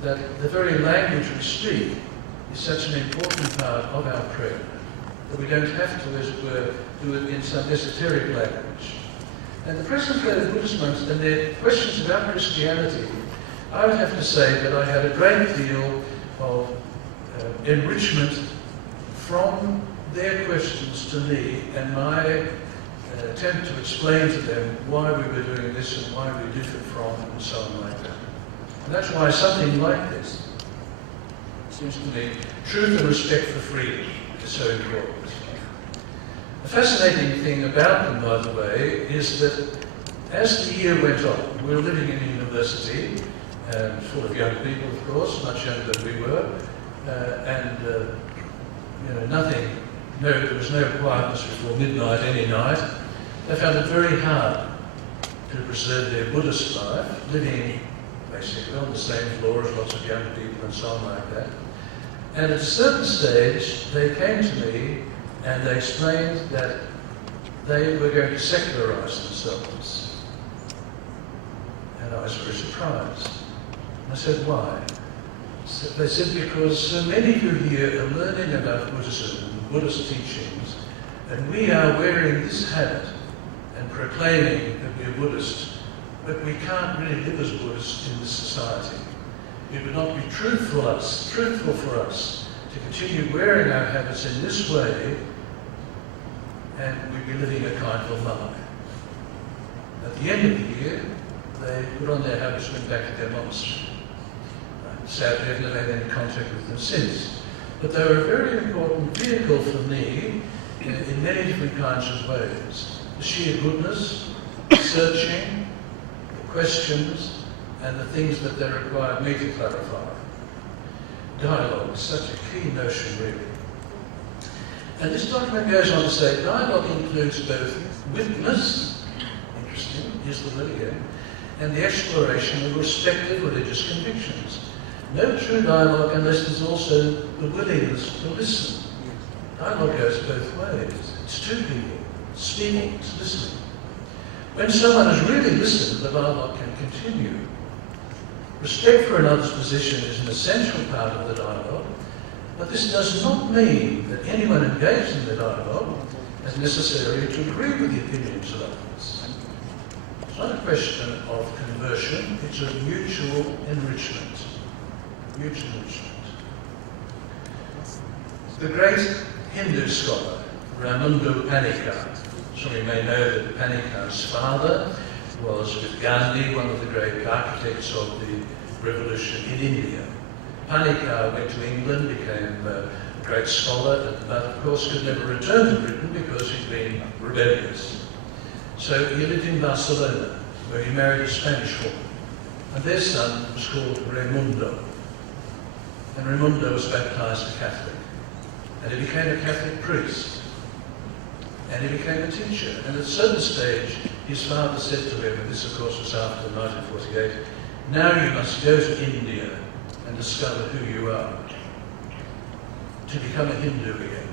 that the very language we speak is such an important part of our prayer that we don't have to, as it were, do it in some esoteric language. And the present day Buddhist monks and their questions about Christianity, I would have to say that I had a great deal of enrichment from their questions to me and my attempt to explain to them why we were doing this and why we differed from and so on like that. And that's why something like this seems to me truth and respect for freedom is so important. The fascinating thing about them, by the way, is that as the year went on, we were living in a university, full of young people, of course, much younger than we were, there was no quietness before midnight any night. They found it very hard to preserve their Buddhist life, living basically on the same floor as lots of young people and so on like that. And at a certain stage, they came to me and they explained that they were going to secularize themselves. And I was very surprised. And I said, why? They said, because so many of you here are learning about Buddhism and Buddhist teachings, and we are wearing this habit and proclaiming that we're Buddhist, but we can't really live as Buddhists in this society. It would not be truthful for us to continue wearing our habits in this way, and we'd be living a kind of lie. At the end of the year, they put on their habits and went back to their monastery. Sadly, I've never had any contact with them since. But they were a very important vehicle for me in many different kinds of ways. The sheer goodness, the searching, the questions, and the things that they required me to clarify. Dialogue is such a key notion, really. And this document goes on to say, dialogue includes both witness, interesting, here's the word again, and the exploration of respective religious convictions. No true dialogue unless there's also the willingness to listen. Dialogue goes both ways. It's two people speaking, it's listening. When someone has really listened, the dialogue can continue. Respect for another's position is an essential part of the dialogue, but this does not mean that anyone engaged in the dialogue is necessary to agree with the opinions of others. It's not a question of conversion, it's a mutual enrichment. Mutual enrichment. The great Hindu scholar, Raimundo Panikkar, some of you may know that Panikkar's father was with Gandhi, one of the great architects of the revolution in India. Panikkar went to England, became a great scholar, but of course could never return to Britain because he'd been rebellious. So he lived in Barcelona, where he married a Spanish woman. And their son was called Raimundo. And Raimundo was baptized a Catholic. And he became a Catholic priest. And he became a teacher. And at a certain stage, his father said to him, and this of course was after 1948, now you must go to India and discover who you are, to become a Hindu again.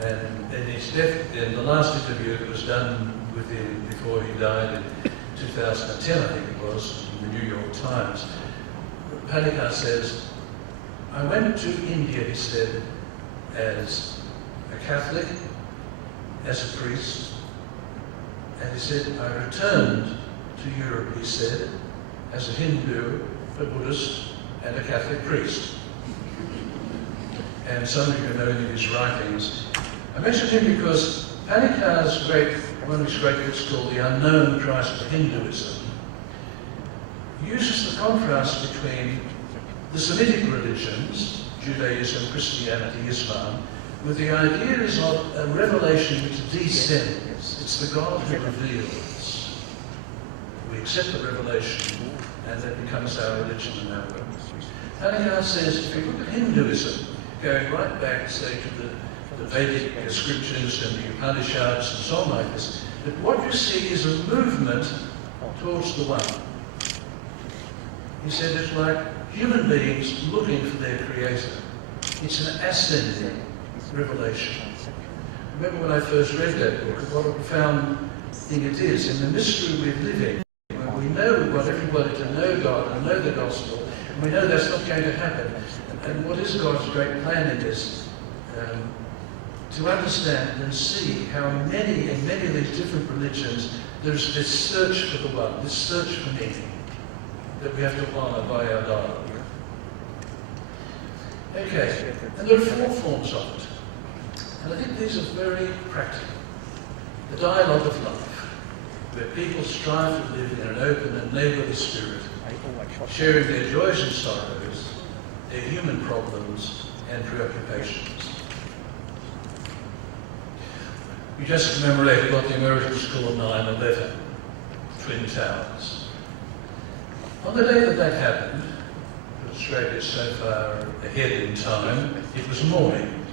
And in his death, in the last interview that was done with him before he died in 2010, I think it was, in the New York Times, Panikkar says, I went to India, he said, as a Catholic, as a priest, and he said, I returned to Europe, he said, as a Hindu, a Buddhist, and a Catholic priest. And some of you know in his writings. I mention him because Panikkar's one of his great books called The Unknown Christ of Hinduism uses the contrast between the Semitic religions, Judaism, Christianity, Islam, with the ideas of a revelation which descends. It's the God who reveals. We accept the revelation and that becomes our religion and our will. Panikkar says, if you look at Hinduism, going right back, say, to the Vedic scriptures and the Upanishads and so on like this, that what you see is a movement towards the one. He said it's like human beings looking for their creator. It's an ascending revelation. Remember when I first read that book, what a profound thing it is. In the mystery we live in, when we know we want everybody to know God and know the gospel, and we know that's not going to happen. And what is God's great plan in this? To understand and see how in many of these different religions, there's this search for the one, this search for meaning, that we have to honour by our dialogue. Okay, and there are 4 forms of it. And I think these are very practical. The dialogue of life, where people strive to live in an open and neighbourly spirit, sharing their joys and sorrows, their human problems and preoccupations. We just commemorated what the Americans call 9/11, Twin Towers. On the day that that happened, Australia is so far ahead in time, it was morning.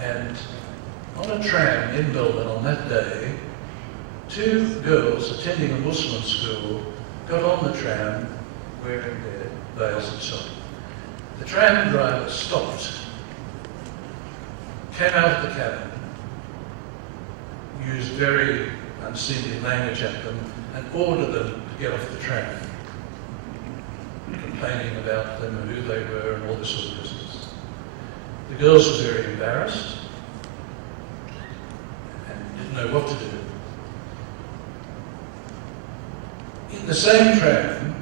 And on a tram in Melbourne on that day, 2 girls attending a Muslim school got on the tram wearing their veils and so on. The tram driver stopped, came out of the cabin, used very unseemly language at them, and ordered them to get off the tram, complaining about them and who they were and all this sort of business. The girls were very embarrassed and didn't know what to do. In the same tram,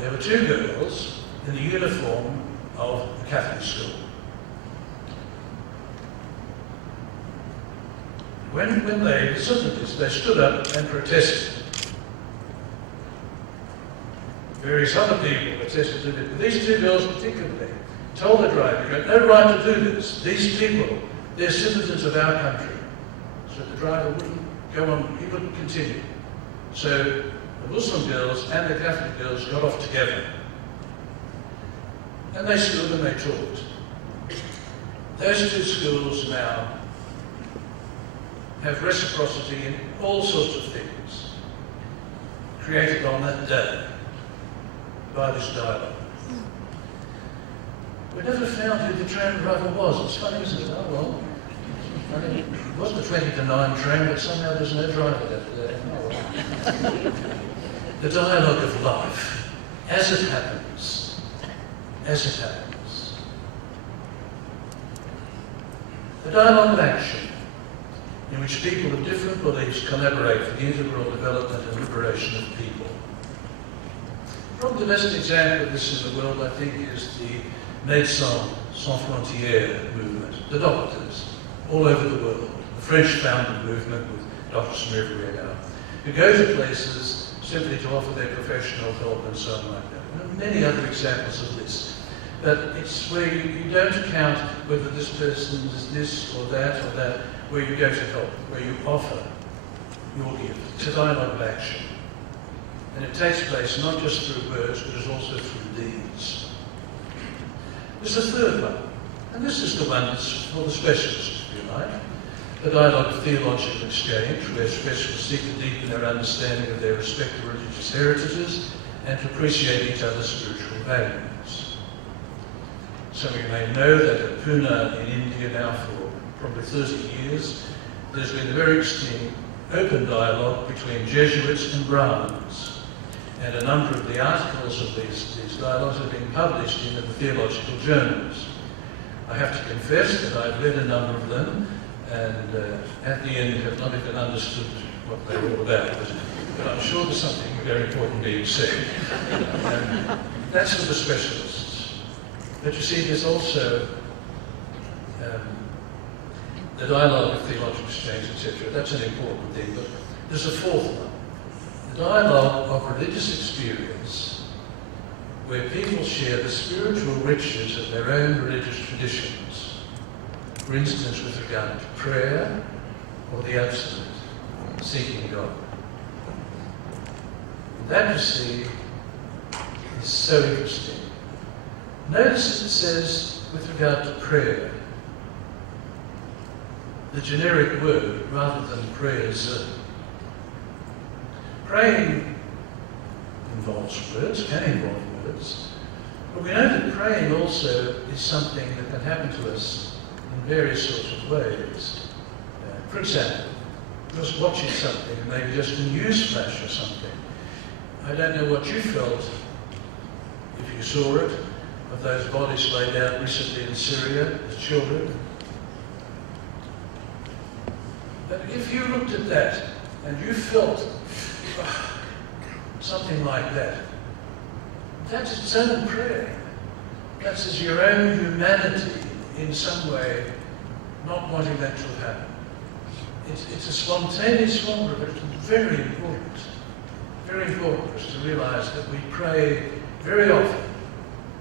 there were 2 girls in the uniform of a Catholic school. When they listened to this, they stood up and protested. Various other people protested to it, but these 2 girls particularly told the driver, "You have no right to do this. These people, they're citizens of our country." So the driver wouldn't go on, he wouldn't continue. So the Muslim girls and the Catholic girls got off together. And they stood and they talked. Those 2 schools now have reciprocity in all sorts of things, created on that day by this dialogue. We never found who the tram driver was. It's funny, isn't it? Oh well, I mean, it wasn't a 20 to 9 tram, but somehow there's no driver that day. Oh, well. The dialogue of life, as it happens, as it happens. The dialogue of action, in which people of different beliefs collaborate for the integral development and liberation of people. Probably the best example of this in the world, I think, is the Médecins Sans Frontières movement, the doctors all over the world, the French-founded movement with doctors from everywhere now, who go to places simply to offer their professional help and so on like that. And many other examples of this. But it's where you don't count whether this person is this or that, where you go to help, where you offer your gift. It's a dialogue of action. And it takes place not just through words, but it's also through deeds. There's a third one, and this is the one that's for the specialists, if you like. The dialogue of theological exchange, where specialists seek to deepen their understanding of their respective religious heritages and to appreciate each other's spiritual values. Some of you may know that at Pune in India now for probably 30 years, there's been a very interesting open dialogue between Jesuits and Brahmins. And a number of the articles of these dialogues have been published in the theological journals. I have to confess that I've read a number of them, and at the end have not even understood what they're all about. But I'm sure there's something very important being said. That's for the specialists. But you see, there's also the dialogue of theological exchange, etc. That's an important thing. But there's a 4th one. The dialogue of religious experience, where people share the spiritual riches of their own religious traditions. For instance, with regard to prayer or the absolute, seeking God. And that, you see, is so interesting. Notice it says, with regard to prayer. The generic word rather than prayers. Praying involves words, can involve words, but we know that praying also is something that can happen to us in various sorts of ways. For example, just watching something, maybe just a news flash or something. I don't know what you felt if you saw it, of those bodies laid out recently in Syria as children. But if you looked at that and you felt something like that, that's its own prayer. That's as your own humanity in some way not wanting that to happen. It's a spontaneous wonder, but it's very important for us to realise that we pray very often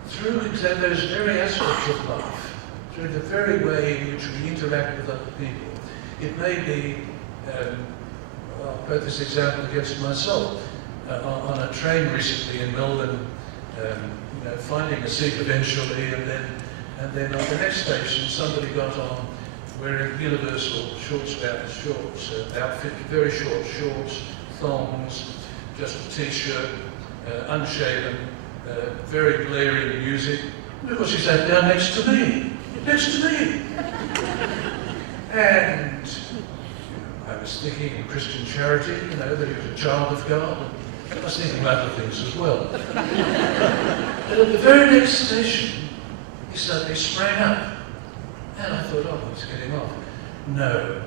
through those very aspects of life, through the very way in which we interact with other people. It may be, I'll quote this example against myself, on a train recently in Melbourne, finding a seat eventually, and then at the next station somebody got on wearing universal short-spouted shorts, outfit, very short shorts, thongs, just a t-shirt, unshaven, very blaring music. Because he sat down next to me. And I was thinking in Christian charity, that he was a child of God. And I was thinking of other things as well. But at the very next station, he suddenly sprang up. And I thought, oh, he's getting off. No.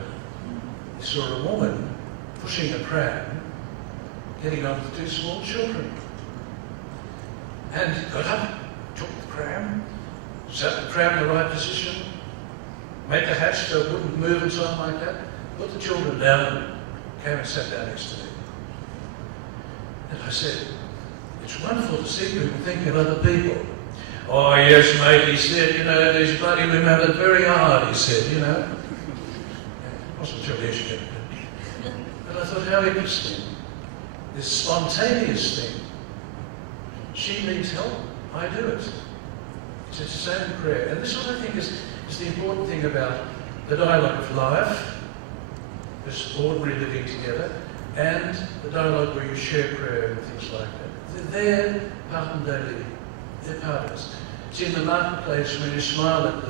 He saw a woman pushing a pram, getting on with two small children. And he got up, took the pram, set the pram in the right position, made the hatch so it wouldn't move and so on like that, put the children down, and came and sat down next to me. And I said, it's wonderful to see people think of other people. Oh, yes, mate, he said, these bloody women have it very hard, he said, It wasn't till yesterday. But I thought, how interesting. This spontaneous thing. She needs help, I do it. It's its own prayer. And this is what I think is the important thing about the dialogue of life, this ordinary living together, and the dialogue where you share prayer and things like that. They're part and daily. They're part of us. It's in the marketplace when you smile at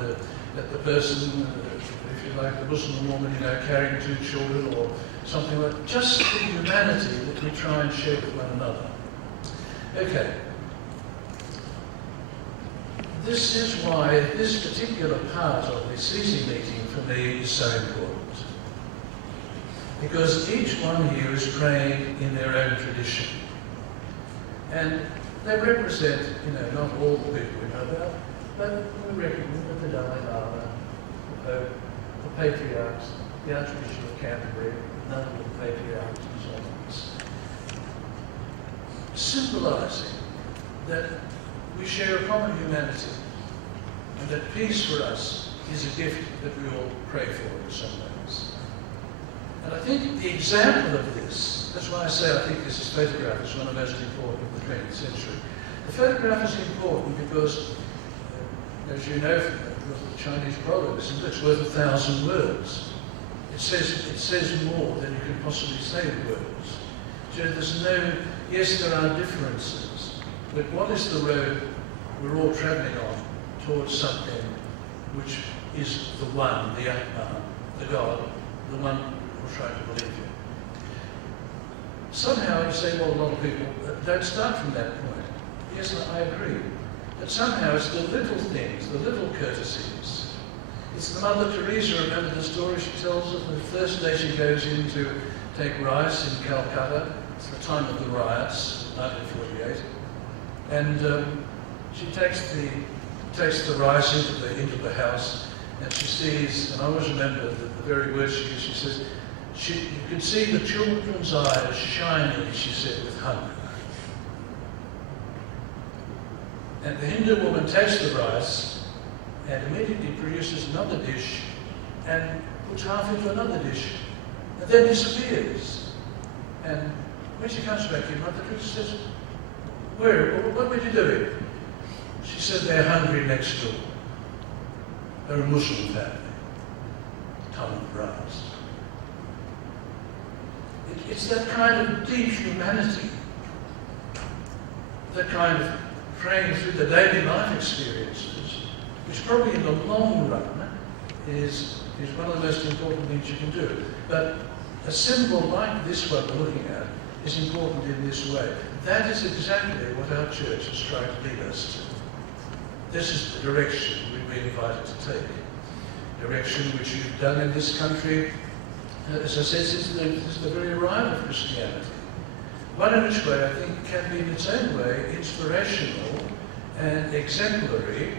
the person, if you like, the Muslim woman, carrying two children or something like that. Just the humanity that we try and share with one another. Okay. This is why this particular part of the Assisi meeting for me is so important. Because each one here is praying in their own tradition. And they represent, not all the people we know about, but we recognize the Dalai Lama, the Pope, the Patriarchs, the Archbishop of Canterbury, none of the Patriarchs and so on. Symbolising that we share a common humanity and that peace for us is a gift that we all pray for in some ways. And I think the example of this, that's why I say I think this photograph is one of the most important of the 20th century. The photograph is important because, as you know from the Chinese proverb, it's worth 1,000 words. It says more than you can possibly say in words. So yes, there are differences, but what is the road we're all travelling on towards something which is the one, the Atman, the God, the one we're trying to believe in? Somehow you say, well, a lot of people don't start from that point. Yes, I agree. But somehow it's the little things, the little courtesies. It's the Mother Teresa, remember the story she tells of the first day she goes in to take rice in Calcutta. It's the time of the riots, 1948. And she takes the rice into the house, and she sees, and I always remember the very words she used, she says, you could see the children's eyes shining, she said, with hunger. And the Hindu woman takes the rice and immediately produces another dish and puts half into another dish and then disappears. And when she comes back in, Mother Teresa says, what were you doing? She said, they're hungry next door. They're a Muslim family. Common rights. It's that kind of deep humanity, that kind of praying through the daily life experiences, which probably in the long run is one of the most important things you can do. But a symbol like this one we're looking at is important in this way. That is exactly what our church is trying to lead us to. This is the direction we've been invited to take. Direction which you've done in this country, as I said, since the very arrival of Christianity. One in which way I think can be in its own way inspirational and exemplary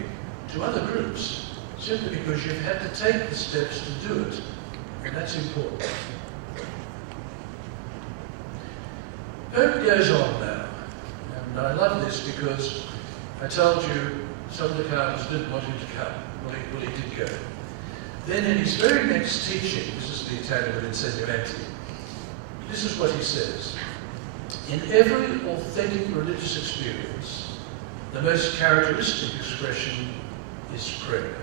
to other groups, simply because you've had to take the steps to do it, and that's important. Pope goes on now, and I love this because I told you some of the cardinals didn't want him to come. Well, he did go. Then in his very next teaching, this is the Italian of Insegnamenti, this is what he says. In every authentic religious experience, the most characteristic expression is prayer.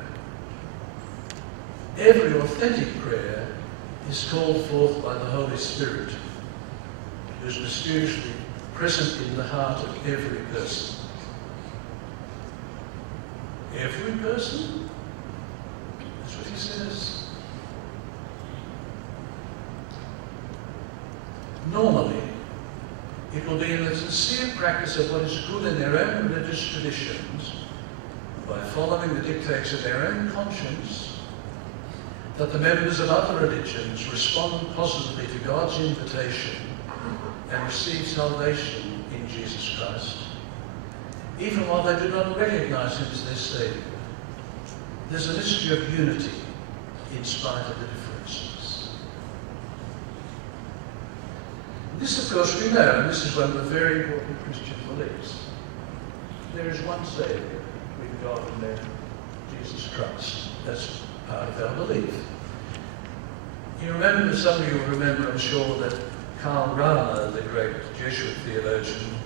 Every authentic prayer is called forth by the Holy Spirit, who is mysteriously present in the heart of every person. Every person? That's what he says. Normally, it will be in the sincere practice of what is good in their own religious traditions, by following the dictates of their own conscience, that the members of other religions respond positively to God's invitation and receive salvation in Jesus Christ, even while they do not recognize him as their Saviour. There's a mystery of unity in spite of the differences. This, of course, we know, and this is one of the very important Christian beliefs. There is one Saviour, with God and man, Jesus Christ. That's part of our belief. You remember, some of you will remember, I'm sure, that Karl Rahner, the great Jesuit theologian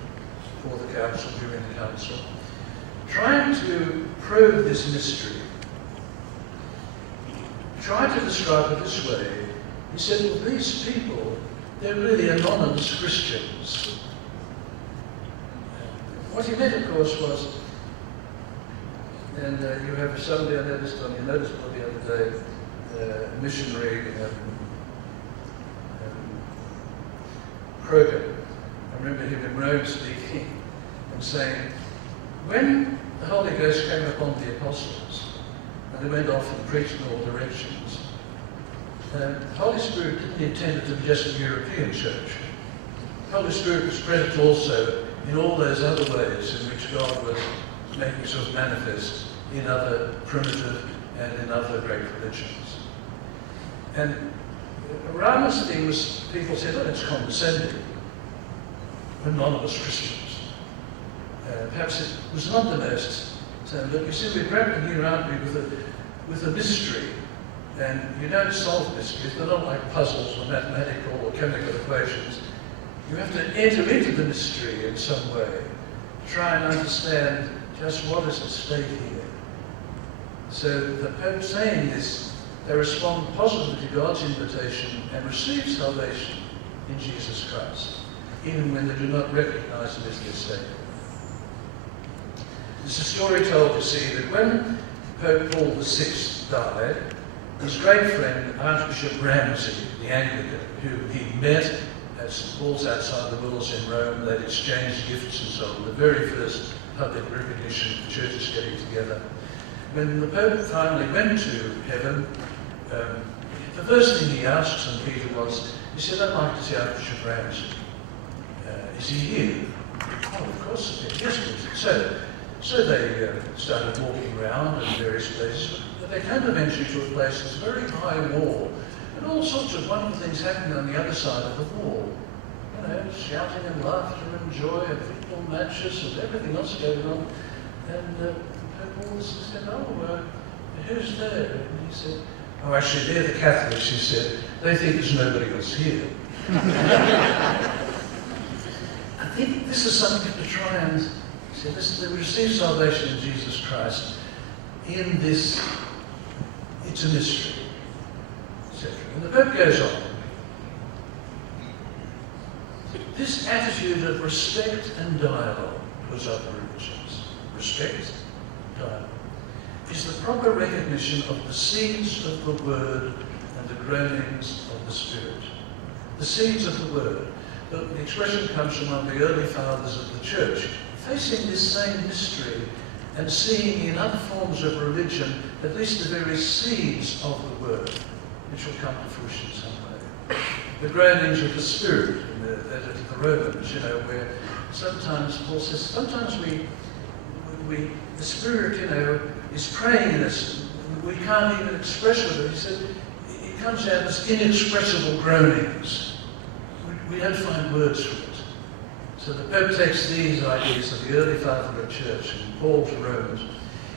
for the council, during the council, trying to probe this mystery, tried to describe it this way. He said, well, these people, they're really anonymous Christians. What he meant, of course, was, and you have somebody I noticed on your notice board the other day, a missionary Kroger. I remember him in Rome speaking and saying, when the Holy Ghost came upon the apostles and they went off and preached in all directions, the Holy Spirit didn't intend it to be just a European church. The Holy Spirit was present also in all those other ways in which God was making himself manifest in other primitive and in other great religions. And Rahner's thing was, people said, oh, it's condescending. Anonymous Christians. Perhaps it was not the most. Look, you see, we're grappling here, aren't we, with a mystery. And you don't solve mysteries. They're not like puzzles or mathematical or chemical equations. You have to enter into the mystery in some way. Try and understand just what is at stake here. So the Pope saying this, they respond positively to God's invitation and receive salvation in Jesus Christ, even when they do not recognize him as their Saviour. There's a story told, you see, that when Pope Paul VI died, his great friend, Archbishop Ramsey, the Anglican, who he met at St. Paul's outside the Wills in Rome, they'd exchanged gifts and so on, the very first public recognition of churches getting together. When the Pope finally went to heaven, the first thing he asked St. Peter was, he said, I'd like to see Archbishop Ramsey. Is he here? Oh, of course, yes, please. So they started walking around in various places, but they came eventually to a place that's very high wall, and all sorts of wonderful things happening on the other side of the wall. You know, shouting and laughter and joy and football matches and everything else going on. And Pope Paul said, who's there? And he said, oh, actually, they're the Catholics, he said. They think there's nobody else here. I think this is something to try and say, listen, they receive salvation in Jesus Christ in this It's a mystery, etc. And the Pope goes on. This attitude of respect and dialogue towards other religions, respect, dialogue, is the proper recognition of the seeds of the Word and the groanings of the Spirit. The seeds of the Word. The expression comes from one of the early fathers of the Church, facing this same mystery and seeing in other forms of religion at least the very seeds of the Word, which will come to fruition some way. The groanings of the Spirit, in the Romans, where sometimes Paul says, sometimes the Spirit, is praying in us. We can't even express it. He said, it comes out as inexpressible groanings. We don't find words for it. So the Pope takes these ideas of the early father of the Church and Paul to Romans.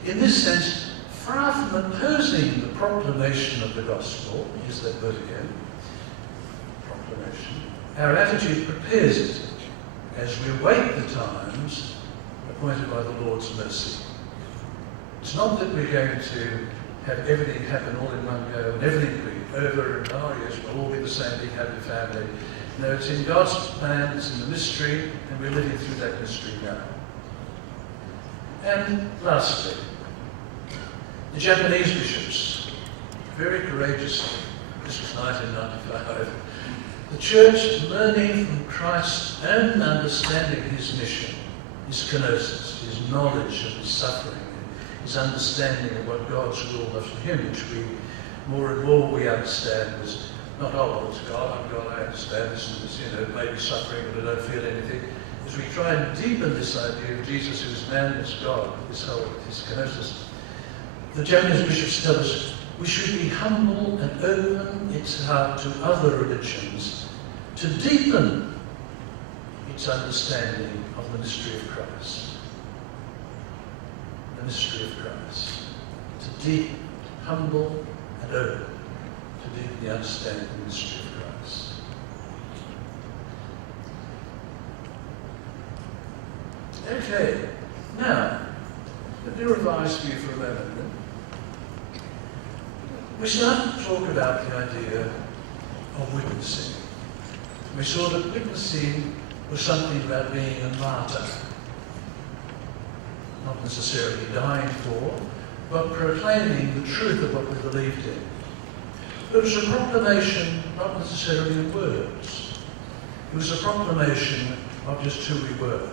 In this sense, far from opposing the proclamation of the gospel, use that word again, proclamation, our attitude prepares it as we await the times appointed by the Lord's mercy. It's not that we're going to have everything happen all in one go and everything be over and, oh yes, we'll all be the same big happy family. No, it's in God's plan, it's in the mystery, and we're living through that mystery now. And lastly, the Japanese bishops, very courageously, this was 1995, the Church learning from Christ and understanding his mission, his kenosis, his knowledge of his suffering, his understanding of what God's will was for him, which more and more we understand was not, oh, well, it's God, I'm God, I understand this, and this, maybe suffering, but I don't feel anything. As we try and deepen this idea of Jesus, who is man, is God, his kenosis, the Japanese bishops tell us we should be humble and open its heart to other religions to deepen its understanding of the mystery of Christ. The mystery of Christ. To deepen, humble and open, to deepen the understanding of the mystery of Christ. Okay, now, let me revise for you for a moment. We started to talk about the idea of witnessing. We saw that witnessing was something about being a martyr. Not necessarily dying for, but proclaiming the truth of what we believed in. It was a proclamation, not necessarily in words. It was a proclamation of just who we were.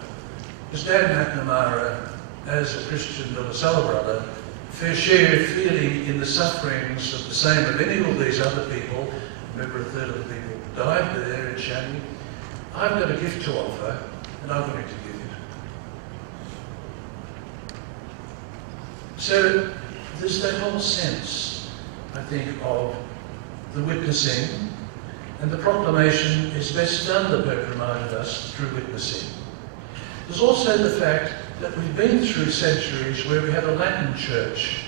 As Dan McNamara, as a Christian Villasella brother, shared feeling in the sufferings of the same of any of these other people. Remember, a third of the people died there in Shanghai. I've got a gift to offer, and I'm going to give it. So there's that whole sense, I think, of the witnessing, and the proclamation is best done, the Pope reminded us, through witnessing. There's also the fact that we've been through centuries where we had a Latin church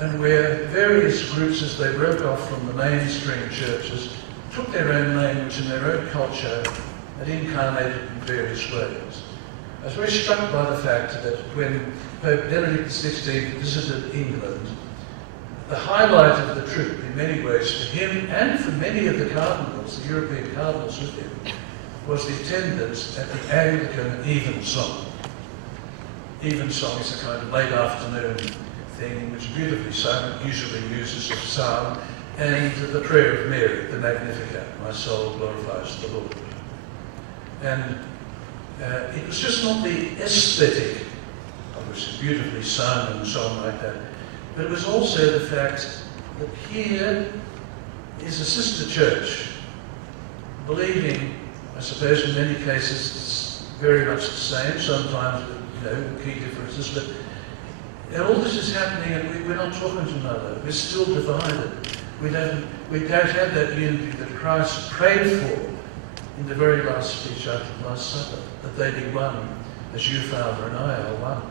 and where various groups, as they broke off from the mainstream churches, took their own language and their own culture and incarnated it in various ways. I was very struck by the fact that when Pope Benedict XVI visited England, the highlight of the trip, in many ways, for him and for many of the cardinals, the European cardinals with him, was the attendance at the Anglican evensong. Evensong is a kind of late afternoon thing which beautifully sung, usually uses a psalm, and the prayer of Mary, the Magnificat, my soul glorifies the Lord. And it was just not the aesthetic, obviously beautifully sung and so on like that, but it was also the fact that here is a sister church, believing, I suppose in many cases it's very much the same, sometimes with key differences, but all this is happening and we're not talking to one another. We're still divided. We don't have that unity that Christ prayed for in the very last speech after the Last Supper, that they be one, as you, Father, and I are one.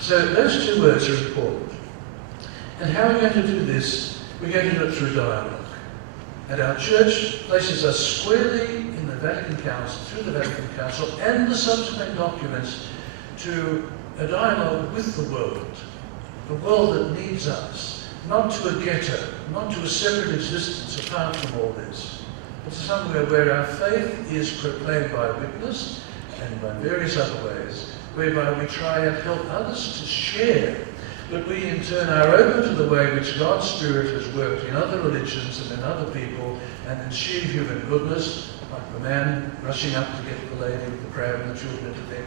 So those two words are important. And how are we going to do this? We're going to do it through dialogue. And our church places us squarely in the Vatican Council, through the Vatican Council, and the subsequent documents to a dialogue with the world that needs us, not to a ghetto, not to a separate existence apart from all this, but to somewhere where our faith is proclaimed by witness and by various other ways, whereby we try and help others to share, but we in turn are open to the way in which God's Spirit has worked in other religions and in other people, and in sheer human goodness, like the man rushing up to get the lady with the crab and the children into there,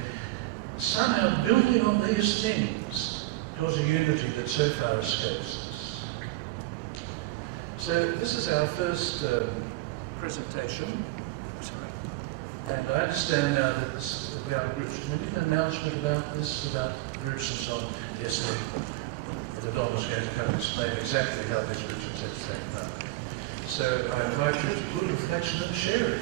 somehow building on these things towards a unity that so far escapes us. So this is our first presentation. And I understand now that this is about groups. Can we get an announcement about this, about groups and so on? Yes, the Don was going to come and explain exactly how these groups are taken up. So I invite you to good reflection and share it.